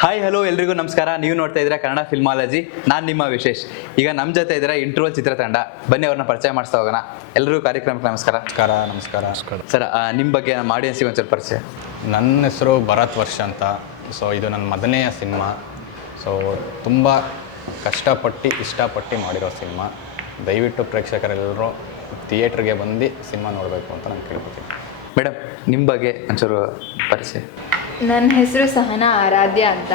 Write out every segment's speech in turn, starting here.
Hi hello ಎಲ್ರಿಗೂ ನಮಸ್ಕಾರ. ನೀವು ನೋಡ್ತಾ ಇದ್ದೀರಾ ಕನ್ನಡ ಫಿಲ್ಮಾಲಜಿ. ನಾನು ನಿಮ್ಮ ವಿಶೇಷ್. ಈಗ ನಮ್ಮ ಜೊತೆ ಇದ್ದೀರಾ ಇಂಟ್ರೋಲ್ ಚಿತ್ರತಂಡ. ಬನ್ನಿ ಅವ್ರನ್ನ ಪರಿಚಯ ಮಾಡಿಸ್ತಾ ಹೋಗೋಣ. ಎಲ್ಲರಿಗೂ ಕಾರ್ಯಕ್ರಮಕ್ಕೆ ನಮಸ್ಕಾರ. ನಮಸ್ಕಾರ ನಮಸ್ಕಾರ. ನಮಸ್ಕಾರ ಸರ್ ನಿಮ್ಮ ಬಗ್ಗೆ ನಮ್ಮ ಆಡಿಯನ್ಸಿಗೆ ಒಂಚೂರು ಪರಿಚಯ. ನನ್ನ ಹೆಸರು ಭರತ್ ವರ್ಷ ಅಂತ. ಸೊ ಇದು ನನ್ನ ಮೊದಲನೆಯ ಸಿನಿಮಾ. ಸೊ ತುಂಬ ಕಷ್ಟಪಟ್ಟು ಇಷ್ಟಪಟ್ಟು ಮಾಡಿರೋ ಸಿನಿಮಾ. ದಯವಿಟ್ಟು ಪ್ರೇಕ್ಷಕರೆಲ್ಲರೂ ಥಿಯೇಟ್ರಿಗೆ ಬಂದು ಸಿನಿಮಾ ನೋಡಬೇಕು ಅಂತ ನಾನು ಕೇಳ್ಕೊತೀನಿ. ಮೇಡಮ್ ನಿಮ್ಮ ಬಗ್ಗೆ ಒಂಚೂರು ಪರಿಚಯ. ನನ್ನ ಹೆಸರು ಸಹನಾ ಆರಾಧ್ಯ ಅಂತ.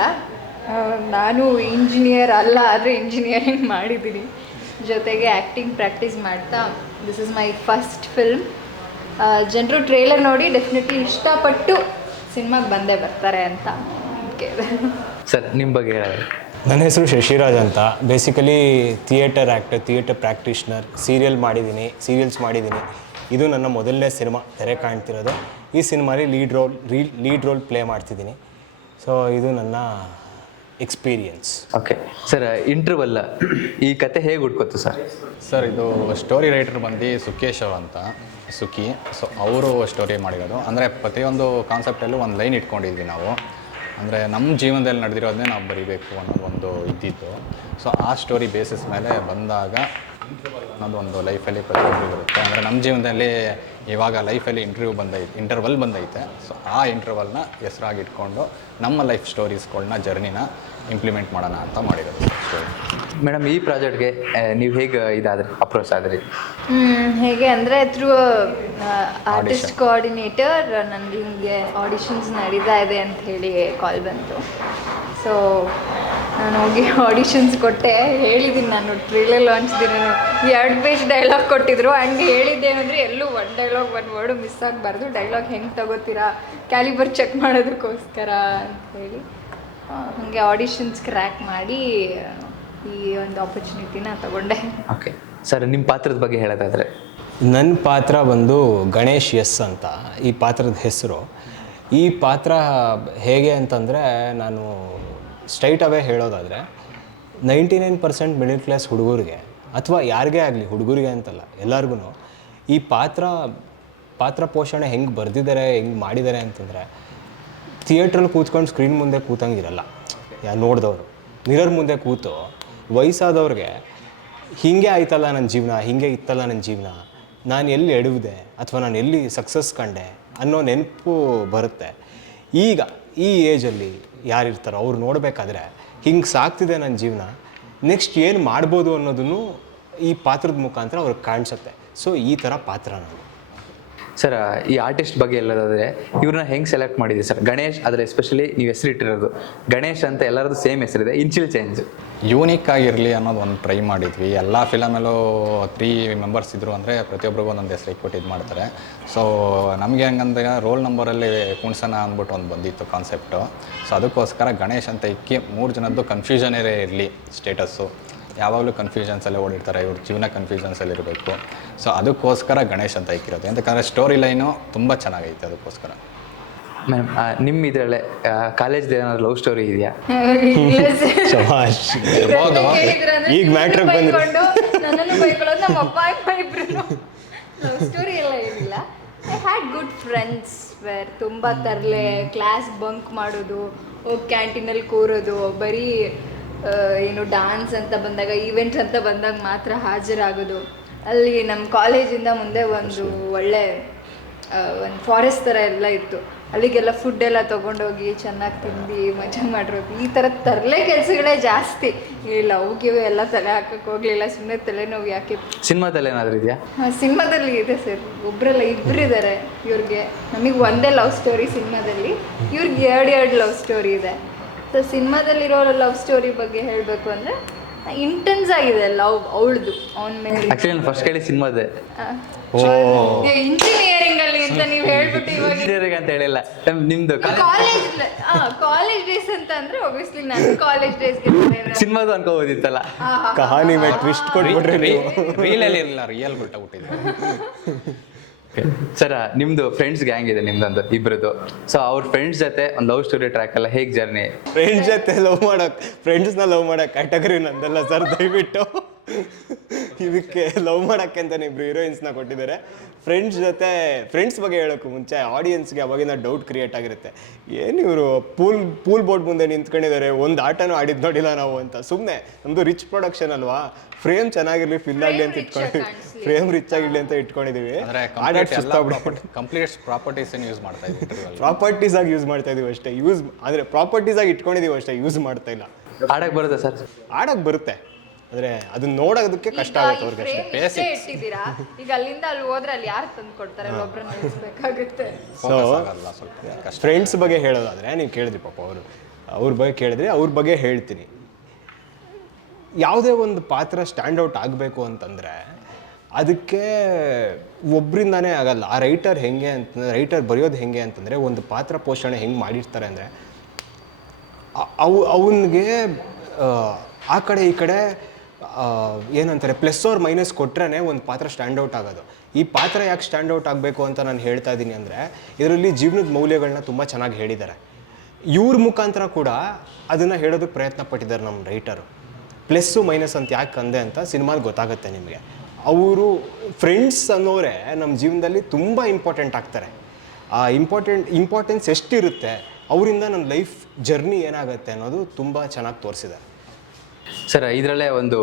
ಆ, ನಾನು ಇಂಜಿನಿಯರ್ ಅಲ್ಲ ಆದರೆ ಇಂಜಿನಿಯರಿಂಗ್ ಮಾಡಿದ್ದೀನಿ. ಜೊತೆಗೆ ಆ್ಯಕ್ಟಿಂಗ್ ಪ್ರಾಕ್ಟೀಸ್ ಮಾಡ್ತಾ this is my first film ಜನರು ಟ್ರೇಲರ್ ನೋಡಿ ಡೆಫಿನೆಟ್ಲಿ ಇಷ್ಟಪಟ್ಟು ಸಿನಿಮಾಗೆ ಬಂದೇ ಬರ್ತಾರೆ ಅಂತ ಸರ್ ನಿಮ್ಮ ಬಗ್ಗೆ ನನ್ನ ಹೆಸರು ಶಶಿರಾಜ್ ಅಂತ. Basically theatre actor theatre practitioner serial ಮಾಡಿದ್ದೀನಿ ಸೀರಿಯಲ್ಸ್ ಮಾಡಿದ್ದೀನಿ. ಇದು ನನ್ನ ಮೊದಲನೇ ಸಿನಿಮಾ ತೆರೆ ಕಾಣ್ತಿರೋದು. ಈ ಸಿನಿಮಾಲಿ ಲೀಡ್ ರೋಲ್ ರೀ ಲೀಡ್ ರೋಲ್ ಪ್ಲೇ ಮಾಡ್ತಿದ್ದೀನಿ. ಸೊ ಇದು ನನ್ನ ಎಕ್ಸ್ಪೀರಿಯನ್ಸ್ ಓಕೆ ಸರ್ ಇಂಟರ್ವಲ್ ಈ ಕತೆ ಹೇಗೆ ಹುಡ್ಕೋತು ಸರ್ ಸರ್ ಇದು ಸ್ಟೋರಿ ರೈಟರ್ ಬಂದು ಸುಖೇಶ್ ಅಂತ ಸುಖಿ ಸೊ ಅವರು ಸ್ಟೋರಿ ಮಾಡಿರೋದು. ಅಂದರೆ ಪ್ರತಿಯೊಂದು ಕಾನ್ಸೆಪ್ಟಲ್ಲೂ ಒಂದು ಲೈನ್ ಇಟ್ಕೊಂಡಿದ್ವಿ ನಾವು. ಅಂದರೆ ನಮ್ಮ ಜೀವನದಲ್ಲಿ ನಡೆದಿರೋದನ್ನೇ ನಾವು ಬರಿಬೇಕು ಅನ್ನೋದು ಒಂದು ಇದ್ದಿತ್ತು ಸೊ ಆ ಸ್ಟೋರಿ ಬೇಸಿಸ್ ಮೇಲೆ ಬಂದಾಗ ಅನ್ನೋದು ಒಂದು ಲೈಫಲ್ಲಿ ಪ್ರತಿಯೊಬ್ಬರು ಬರುತ್ತೆ ಅಂದರೆ ನಮ್ಮ ಜೀವನದಲ್ಲಿ ಇವಾಗ ಲೈಫಲ್ಲಿ ಇಂಟರ್ವ್ಯೂ ಬಂದೈತೆ ಇಂಟರ್ವಲ್ ಬಂದೈತೆ. ಸೊ ಆ ಇಂಟರ್ವಲ್ನ ಹೆಸರಾಗಿಟ್ಕೊಂಡು ನಮ್ಮ ಲೈಫ್ ಸ್ಟೋರೀಸ್ಗಳನ್ನ ಜರ್ನಿನ ಇಂಪ್ಲಿಮೆಂಟ್ ಮಾಡೋಣ ಅಂತ ಮಾಡಿರೋದು ಸ್ಟೋರಿ ಮೇಡಮ್ ಈ ಪ್ರಾಜೆಕ್ಟ್ಗೆ ನೀವು ಹೇಗೆ ಇದಾದ್ರಿ ಅಪ್ರೋಚ್ ಆದ್ರಿ? ಹ್ಮ್, ಹೇಗೆ ಅಂದರೆ ಥ್ರೂ ಆರ್ಟಿಸ್ಟ್ ಕೋಆರ್ಡಿನೇಟರ್ ನನಗೆ ಹಿಂಗೆ ಆಡಿಷನ್ಸ್ ನಡೀತಾ ಇದೆ ಅಂತ ಹೇಳಿ ಕಾಲ್ ಬಂತು. ಸೊ ನಾನು ಹೋಗಿ ಆಡಿಷನ್ಸ್ ಕೊಟ್ಟೆ. ಹೇಳಿದ್ದೀನಿ ನಾನು ಟ್ರೀಲೆ ಲಾಂಚ್ ದಿನ. ಎರಡು ಪೇಜ್ ಡೈಲಾಗ್ ಕೊಟ್ಟಿದ್ರು. ಆ್ಯಂಡ್ ಅಂದರೆ ಎಲ್ಲೂ one dialogue one word miss ಆಗಬಾರ್ದು. ಡೈಲಾಗ್ ಹೆಂಗೆ ತಗೋತೀರಾ? ಕ್ಯಾಲಿಬರ್ ಚೆಕ್ ಮಾಡೋದಕ್ಕೋಸ್ಕರ ಅಂತ ಹೇಳಿ ಹಾಗೆ ಆಡಿಷನ್ಸ್ ಕ್ರ್ಯಾಕ್ ಮಾಡಿ ಈ ಒಂದು ಆಪರ್ಚುನಿಟಿನ ತಗೊಂಡೆ. ಓಕೆ ಸರ್ ನಿಮ್ಮ ಪಾತ್ರದ ಬಗ್ಗೆ ಹೇಳೋದಾದರೆ? ನನ್ನ ಪಾತ್ರ ಬಂದು ಗಣೇಶ್ ಎಸ್ ಅಂತ. ಈ ಪಾತ್ರದ ಹೆಸರು. ಈ ಪಾತ್ರ ಹೇಗೆ ಅಂತಂದರೆ ನಾನು ಸ್ಟ್ರೈಟ್ ಅವೇ ಹೇಳೋದಾದರೆ ninety nine percent middle class ಹುಡುಗರಿಗೆ, ಅಥವಾ ಯಾರಿಗೇ ಆಗಲಿ ಹುಡುಗರಿಗೆ ಅಂತಲ್ಲ ಎಲ್ಲರಿಗೂ ಈ ಪಾತ್ರ ಪಾತ್ರ ಪೋಷಣೆ ಹೆಂಗೆ ಬರೆದಿದ್ದಾರೆ ಹೆಂಗೆ ಮಾಡಿದ್ದಾರೆ ಅಂತಂದರೆ ಥಿಯೇಟ್ರಲ್ಲಿ ಕೂತ್ಕೊಂಡು ಸ್ಕ್ರೀನ್ ಮುಂದೆ ಕೂತಂಗಿರಲ್ಲ. ಯಾರು ನೋಡಿದವರು. ಮಿರರ್ ಮುಂದೆ ಕೂತು ವಯಸ್ಸಾದವ್ರಿಗೆ, ಹೀಗೆ ಆಯ್ತಲ್ಲ ನನ್ನ ಜೀವನ, ಹೀಗೆ ಇತ್ತಲ್ಲ ನನ್ನ ಜೀವನ, ನಾನು ಎಲ್ಲಿ ಎಡವಿದೆ, ಅಥವಾ ನಾನು ಎಲ್ಲಿ ಸಕ್ಸಸ್ ಕಂಡೆ ಅನ್ನೋ ನೆನಪು ಬರುತ್ತೆ. ಈಗ ಈ ಏಜಲ್ಲಿ ಯಾರಿರ್ತಾರೋ ಅವ್ರು ನೋಡಬೇಕಾದ್ರೆ ಹಿಂಗೆ ಸಾಕ್ತಿದೆ ನನ್ನ ಜೀವನ ನೆಕ್ಸ್ಟ್ ಏನು ಮಾಡ್ಬೋದು ಅನ್ನೋದನ್ನು ಈ ಪಾತ್ರದ ಮುಖಾಂತರ ಅವ್ರಿಗೆ ಕಾಣಿಸುತ್ತೆ. ಸೊ ಈ ಥರ ಪಾತ್ರ ನಾನು. ಸರ್, ಈ ಆರ್ಟಿಸ್ಟ್ ಬಗ್ಗೆ ಎಲ್ಲದಾದ್ರೆ ಇವ್ರನ್ನ ಹೆಂಗೆ ಸೆಲೆಕ್ಟ್ ಮಾಡಿದ್ರಿ ಸರ್? ಗಣೇಶ್ ಆದರೆ ಎಸ್ಪೆಷಲಿ ನೀವು ಹೆಸರಿಟ್ಟಿರೋದು. ಗಣೇಶ್ ಅಂತ ಎಲ್ಲರದ್ದು ಸೇಮ್ ಹೆಸರಿದೆ. ಇನ್ಚಿಲ್ ಚೇಂಜ್ ಯೂನಿಕ್ ಆಗಿರಲಿ ಅನ್ನೋದು ಒಂದು ಟ್ರೈ ಮಾಡಿದ್ವಿ. ಎಲ್ಲ ಫಿಲಮಲ್ಲೂ ತ್ರೀ ಮೆಂಬರ್ಸ್ ಇದ್ದರು ಅಂದರೆ ಪ್ರತಿಯೊಬ್ಬರಿಗೂ ಒಂದೊಂದು ಹೆಸರು ಇಟ್ಬಿಟ್ಟು ಇದು ಮಾಡ್ತಾರೆ. ಸೊ ನಮಗೆ ಹೆಂಗಂದ್ರೆ ರೋಲ್ ನಂಬರಲ್ಲಿ ಕುಣ್ಸನ ಅಂದ್ಬಿಟ್ಟು ಒಂದು ಬಂದಿತ್ತು ಕಾನ್ಸೆಪ್ಟು ಸೊ ಅದಕ್ಕೋಸ್ಕರ ಗಣೇಶ್ ಅಂತ ಇಕ್ಕಿ ಮೂರು ಜನದ್ದು ಕನ್ಫ್ಯೂಷನೇ ಇರಲಿ ಸ್ಟೇಟಸ್ಸು ಯಾವಾಗಲೂ ಕನ್ಫ್ಯೂಷನ್ಸಲ್ಲೇ ಓಡಿರ್ತಾರೆ ಇವ್ರ ಜೀವನ ಕನ್ಫ್ಯೂಷನ್ಸಲ್ಲಿ ಇರಬೇಕು. ಸೊ ಅದಕ್ಕೋಸ್ಕರ ಗಣೇಶ್ ಅಂತ ಇಕ್ಕಿರೋದು. ಯಾಕಂದರೆ ಸ್ಟೋರಿ ಲೈನು ತುಂಬ ಚೆನ್ನಾಗೈತೆ ಅದಕ್ಕೋಸ್ಕರ. ಮ್ಯಾಮ್ ನಿಮ್ಮ ಇದರಲ್ಲಿ ಕಾಲೇಜ್ ಏನಾದ್ರು ಲವ್ ಸ್ಟೋರಿ ಇದೆಯಾ? ಈಗ ಮ್ಯಾಟ್ರಿಗೆ ಬಂದ್ರಿ. ಸ್ಟೋರಿ ಎಲ್ಲ ಏನಿಲ್ಲ. I had good friends where ತುಂಬ ತರಲೆ ಕ್ಲಾಸ್ ಬಂಕ್ ಮಾಡೋದು ಹೋಗಿ ಕ್ಯಾಂಟೀನಲ್ಲಿ ಕೂರೋದು ಬರೀ ಏನು ಡಾನ್ಸ್ ಅಂತ ಬಂದಾಗ ಈವೆಂಟ್ ಅಂತ ಬಂದಾಗ ಮಾತ್ರ ಹಾಜರಾಗೋದು. ಅಲ್ಲಿ ನಮ್ಮ ಕಾಲೇಜಿಂದ ಮುಂದೆ ಒಂದು ಒಳ್ಳೆ ಒಂದು ಫಾರೆಸ್ಟ್ ಥರ ಎಲ್ಲ ಇತ್ತು. ಅಲ್ಲಿಗೆಲ್ಲ ಫುಡ್ ಎಲ್ಲ ತೊಗೊಂಡೋಗಿ ಚೆನ್ನಾಗಿ ತಿಂದು ಮಜಾ ಮಾಡಿರೋದು ಈ ಥರ ತರಲೆ ಕೆಲಸಗಳೇ ಜಾಸ್ತಿ. ಈ ಲವ್ ಗಿವ್ ಎಲ್ಲ ತಲೆ ಹಾಕಕ್ಕೆ ಹೋಗಲಿಲ್ಲ ಸುಮ್ಮನೆ ತಲೆನೋವು ಯಾಕೆ? ಸಿನಿಮಾದಲ್ಲಿ ಏನಾದರೂ ಇದೆಯಾ? ಹಾಂ ಸಿನಿಮಾದಲ್ಲಿ ಇದೆ ಸರ್. ಒಬ್ಬರಲ್ಲ ಇಬ್ಬರಿದ್ದಾರೆ ಇವ್ರಿಗೆ. ನಮಗೆ ಒಂದೇ ಲವ್ ಸ್ಟೋರಿ ಸಿನಿಮಾದಲ್ಲಿ. ಇವ್ರಿಗೆ ಎರಡು ಎರಡು ಲವ್ ಸ್ಟೋರಿ ಇದೆ. ಸೊ ಸಿನಿಮಾದಲ್ಲಿರೋ ಲವ್ ಸ್ಟೋರಿ ಬಗ್ಗೆ ಹೇಳಬೇಕು ಅಂದ್ರೆ ಇಂಟೆನ್ಸ್ ಆಗಿದೆ ಲವ್ ಅವಳದು ಅವನ ಮೇಲೆ. ಆಕ್ಚುಲಿ ನಾನು ಫಸ್ಟ್ ಕೇಳಿ ಸಿನಿಮಾದೆ. ಇಂಜಿನಿಯರಿಂಗ್ ಅಲ್ಲಿ ಅಂತ ನೀವು ಹೇಳ್ಬಿಟ್ಟು ಇವಾಗ ಇಂಜಿನಿಯರಿಂಗ್ ಅಂತ ಹೇಳಿಲ್ಲ. ನಮ್- ನಿಮ್ದು ಕಾಲೇಜ್ ಕಾಲೇಜ್ ಡೇಸ್ ಅಂತ ಅಂದ್ರೆ ಒಬ್ವಿಯಸ್ಲಿ ನಾನು ಕಾಲೇಜ್ ಡೇಸ್ಗೆ ಸಿನಿಮಾದು ಅನ್ಕೋಬೋದಿತ್ತಲ್ಲ ಕಹಾನಿ ಮೈ ಟ್ವಿಸ್ಟ್ ಕೊಟ್ಬಿಟ್ರಿ ನೀವು. ಅಲ್ಲಿ ಇರಲಿಲ್ಲ ರಿಯಲ್ ಬಿಟ್ಟ ಹುಟ್ಟಿದೆ ಸರ್ ನಿಮ್ದು ಫ್ರೆಂಡ್ಸ್ ಗ್ಯಾಂಗ್ ಇದೆ ನಿಮ್ದೊಂದು ಇಬ್ರದ್ದು. ಸೊ ಅವ್ರ ಫ್ರೆಂಡ್ಸ್ ಜೊತೆ ಒಂದು ಲವ್ ಸ್ಟೋರಿ ಟ್ರ್ಯಾಕ್ ಎಲ್ಲ ಹೇಗೆ ಜರ್ನಿ ಫ್ರೆಂಡ್ಸ್ ಜೊತೆ ಲವ್ ಮಾಡಕ್ ಫ್ರೆಂಡ್ಸ್ನ ಲವ್ ಮಾಡಕ್ ಕ್ಯಾಟಗರಿ ನಂದಲ್ಲ ಸರ್ ದಯವಿಟ್ಟು. ಇದಕ್ಕೆ ಲವ್ ಮಾಡೋಕ್ಕೆ ಅಂತಾನೆ ಇಬ್ರು ಹೀರೋಯಿನ್ಸ್ನ ಕೊಟ್ಟಿದ್ದಾರೆ. ಫ್ರೆಂಡ್ಸ್ ಜೊತೆ ಫ್ರೆಂಡ್ಸ್ ಬಗ್ಗೆ ಹೇಳೋಕ್ಕೂ ಮುಂಚೆ ಆಡಿಯನ್ಸ್ಗೆ ಅವಾಗಿನ ಡೌಟ್ ಕ್ರಿಯೇಟ್ ಆಗಿರುತ್ತೆ. ಏನು ಇವರು ಪೂಲ್ ಪೂಲ್ ಬೋರ್ಡ್ ಮುಂದೆ ನಿಂತ್ಕೊಂಡಿದ್ದಾರೆ ಒಂದು ಆಟನೂ ಆಡಿದ್ ನೋಡಿಲ್ಲ ನಾವು ಅಂತ. ಸುಮ್ಮನೆ ನಮ್ಮದು ರಿಚ್ ಪ್ರೊಡಕ್ಷನ್ ಅಲ್ವಾ? ಫ್ರೇಮ್ ಚೆನ್ನಾಗಿರಲಿ ಫಿಲ್ ಆಗಲಿ ಅಂತ ಇಟ್ಕೊಂಡಿದ್ವಿ. ಫ್ರೇಮ್ ರಿಚ್ ಆಗಿರ್ಲಿ ಅಂತ ಇಟ್ಕೊಂಡಿದೀವಿ. ಕಂಪ್ಲೀಟ್ ಪ್ರಾಪರ್ಟೀಸನ್ನು ಯೂಸ್ ಮಾಡ್ತಾ ಇದ್ದೀವಿ. ಪ್ರಾಪರ್ಟೀಸ್ ಆಗಿ ಯೂಸ್ ಮಾಡ್ತಾ ಇದೀವಿ ಅಷ್ಟೇ. ಯೂಸ್ ಅಂದ್ರೆ ಪ್ರಾಪರ್ಟೀಸ್ ಆಗಿ ಇಟ್ಕೊಂಡಿದೀವಿ ಅಷ್ಟೇ. ಯೂಸ್ ಮಾಡ್ತಾ ಇಲ್ಲ. ಆಡಕ್ ಬರುತ್ತೆ ಸರ್? ಆಡಕ್ ಬರುತ್ತೆ. ಅಂದ್ರೆ ಅದನ್ನ ನೋಡೋದಕ್ಕೆ ಕಷ್ಟ ಆಗುತ್ತೆ ಅವ್ರಿಗೆ ಅಷ್ಟೇ. ಇಟ್ಟಿದ್ದೀರಾ? ಈಗ ಅಲ್ಲಿಂದ ಅಲ್ಲಿ ಹೋದ್ರೆ ಅಲ್ಲಿ ಯಾರು ತಂದು ಕೊಡ್ತಾರೆ? ಒಬ್ಬರನ್ನ ನಿಲ್ಲಿಸಬೇಕಾಗುತ್ತೆ ಸ್ವಲ್ಪ. ಫ್ರೆಂಡ್ಸ್ ಬಗ್ಗೆ ಹೇಳೋದಾದ್ರೆ ನೀವು ಕೇಳಿದ್ರಿ ಪಾಪ ಅವರು. ಅವ್ರ ಬಗ್ಗೆ ಕೇಳಿದ್ರೆ ಅವ್ರ ಬಗ್ಗೆ ಹೇಳ್ತೀನಿ. ಯಾವುದೇ ಒಂದು ಪಾತ್ರ ಸ್ಟ್ಯಾಂಡ್ ಔಟ್ ಆಗಬೇಕು ಅಂತಂದರೆ ಅದಕ್ಕೆ ಒಬ್ಬರಿಂದಾನೇ ಆಗಲ್ಲ. ಆ ರೈಟರ್ ಹೆಂಗೆ ಅಂತ ರೈಟರ್ ಬರೆಯೋದು ಹೆಂಗೆ ಅಂತಂದರೆ, ಒಂದು ಪಾತ್ರ ಪೋಷಣೆ ಹೆಂಗೆ ಮಾಡಿರ್ತಾರೆ ಅಂದರೆ ಅವು ಅವನಿಗೆ, ಆ ಕಡೆ ಈ ಕಡೆ ಏನಂತಾರೆ ಪ್ಲಸ್ ಆರ್ ಮೈನಸ್ ಕೊಟ್ರೇ ಒಂದು ಪಾತ್ರ ಸ್ಟ್ಯಾಂಡೌಟ್ ಆಗೋದು. ಈ ಪಾತ್ರ ಯಾಕೆ ಸ್ಟ್ಯಾಂಡ್ ಔಟ್ ಆಗಬೇಕು ಅಂತ ನಾನು ಹೇಳ್ತಾ ಇದ್ದೀನಿ ಅಂದರೆ, ಇದರಲ್ಲಿ ಜೀವನದ ಮೌಲ್ಯಗಳನ್ನ ತುಂಬ ಚೆನ್ನಾಗಿ ಹೇಳಿದ್ದಾರೆ ಇವ್ರ ಮುಖಾಂತರ ಕೂಡ ಅದನ್ನು ಹೇಳೋದಕ್ಕೆ ಪ್ರಯತ್ನ ಪಟ್ಟಿದ್ದಾರೆ ನಮ್ಮ ರೈಟರು ಪ್ಲಸ್ಸು ಮೈನಸ್ ಅಂತ ಯಾಕೆ ಅಂದೆ ಅಂತ ಸಿನಿಮಾದ ಗೊತ್ತಾಗುತ್ತೆ ನಿಮಗೆ. ಅವರು ಫ್ರೆಂಡ್ಸ್ ಅನ್ನೋರೇ ನಮ್ಮ ಜೀವನದಲ್ಲಿ ತುಂಬ ಇಂಪಾರ್ಟೆಂಟ್ ಆಗ್ತಾರೆ. ಆ ಇಂಪಾರ್ಟೆಂಟ್ ಇಂಪಾರ್ಟೆನ್ಸ್ ಎಷ್ಟಿರುತ್ತೆ ಅವರಿಂದ ನನ್ನ ಲೈಫ್ ಜರ್ನಿ ಏನಾಗುತ್ತೆ ಅನ್ನೋದು ತುಂಬ ಚೆನ್ನಾಗಿ ತೋರಿಸಿದ್ದಾರೆ. ಸರ್ ಇದರಲ್ಲೇ ಒಂದು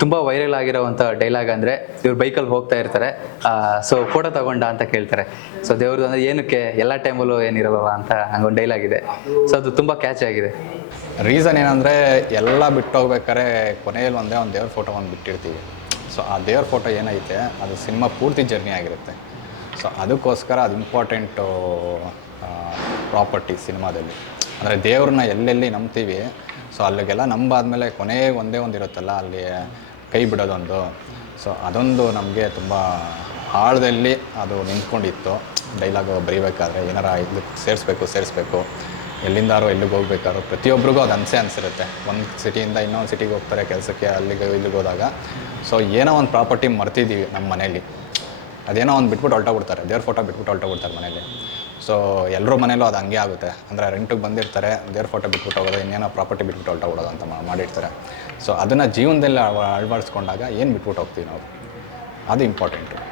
ತುಂಬ ವೈರಲ್ ಆಗಿರೋವಂಥ ಡೈಲಾಗ್ ಅಂದರೆ ಇವ್ರು ಬೈಕಲ್ಲಿ ಹೋಗ್ತಾ ಇರ್ತಾರೆ. ಸೊ ಫೋಟೋ ತಗೊಂಡ ಅಂತ ಕೇಳ್ತಾರೆ. ಸೊ ದೇವ್ರದ್ದು ಅಂದರೆ ಏನಕ್ಕೆ ಎಲ್ಲ ಟೈಮಲ್ಲೂ ಏನಿರಲ್ಲ ಅಂತ ಹಂಗೊಂದು ಡೈಲಾಗ್ ಇದೆ. ಸೊ ಅದು ತುಂಬ ಕ್ಯಾಚ್ ಆಗಿದೆ. ರೀಸನ್ ಏನಂದರೆ ಎಲ್ಲ ಬಿಟ್ಟು ಹೋಗ್ಬೇಕಾದ್ರೆ ಕೊನೆಯಲ್ಲಿ ಒಂದೇ ಒಂದು ದೇವ್ರ ಫೋಟೋ ಒಂದು ಬಿಟ್ಟಿರ್ತೀವಿ ಸೊ ಆ ದೇವ್ರ ಫೋಟೋ ಏನೈತೆ, ಅದು ಸಿನಿಮಾ ಪೂರ್ತಿ ಜರ್ನಿ ಆಗಿರುತ್ತೆ. ಸೊ ಅದಕ್ಕೋಸ್ಕರ ಅದು ಇಂಪಾರ್ಟೆಂಟು ಪ್ರಾಪರ್ಟಿ ಸಿನಿಮಾದಲ್ಲಿ. ಅಂದರೆ ದೇವ್ರನ್ನ ಎಲ್ಲೆಲ್ಲಿ ನಂಬ್ತೀವಿ ಸೊ ಅಲ್ಲಿಗೆಲ್ಲ ನಂಬಾದ್ಮೇಲೆ ಕೊನೆಗೆ ಒಂದೇ ಒಂದು ಇರುತ್ತಲ್ಲ, ಅಲ್ಲಿ ಕೈ ಬಿಡೋದೊಂದು. ಸೊ ಅದೊಂದು ನಮಗೆ ತುಂಬ ಆಳದಲ್ಲಿ ಅದು ನಿಂತ್ಕೊಂಡಿತ್ತು. ಡೈಲಾಗು ಬರೀಬೇಕಾದ್ರೆ ಏನಾರ ಇದಕ್ಕೆ ಸೇರಿಸ್ಬೇಕು ಸೇರಿಸ್ಬೇಕು. ಎಲ್ಲಿಂದಾರೋ ಎಲ್ಲಿಗೆ ಹೋಗ್ಬೇಕಾದ್ರು ಪ್ರತಿಯೊಬ್ಬರಿಗೂ ಅದು ಅನಿಸೇ ಅನಿಸಿರುತ್ತೆ. ಒಂದು ಸಿಟಿಯಿಂದ ಇನ್ನೊಂದು ಸಿಟಿಗೆ ಹೋಗ್ತಾರೆ, ಕೆಲಸಕ್ಕೆ ಅಲ್ಲಿಗೆ ಇಲ್ಲಿಗೆ ಹೋದಾಗ. ಸೊ ಏನೋ ಒಂದು ಪ್ರಾಪರ್ಟಿ ಮರ್ತಿದ್ದೀವಿ ನಮ್ಮ ಮನೇಲಿ ಅದೇನೋ ಒಂದು ಬಿಟ್ಬಿಟ್ಟು ಹೊಲ್ಟೋಗ್ಬಿಡ್ತಾರೆ ದೇವ್ರ ಫೋಟೋ ಬಿಟ್ಬಿಟ್ಟು ಹೊಲ್ಟೋಗ್ಬಿಡ್ತಾರೆ ಮನೇಲಿ ಸೊ ಎಲ್ಲರೂ ಮನೇಲೂ ಅದು ಹಂಗೆ ಆಗುತ್ತೆ. ಅಂದರೆ ರೆಂಟಿಗೆ ಬಂದಿರ್ತಾರೆ, ದೇವ್ರ ಫೋಟೋ ಬಿಟ್ಬಿಟ್ಟು ಹೋಗೋದು, ಇನ್ನೇನೋ ಪ್ರಾಪರ್ಟಿ ಬಿಟ್ಬಿಟ್ಟು ಹೊಲ್ಟೋಗ್ಬಿಡೋದು ಅಂತ ಮಾಡಿರ್ತಾರೆ. ಸೊ ಅದನ್ನು ಜೀವನದಲ್ಲಿ ಅಳ- ಅಳವಡಿಸ್ಕೊಂಡಾಗ ಏನು ಬಿಟ್ಬಿಟ್ಟು ಹೋಗ್ತೀವಿ ನಾವು? ಅದು ಇಂಪಾರ್ಟೆಂಟು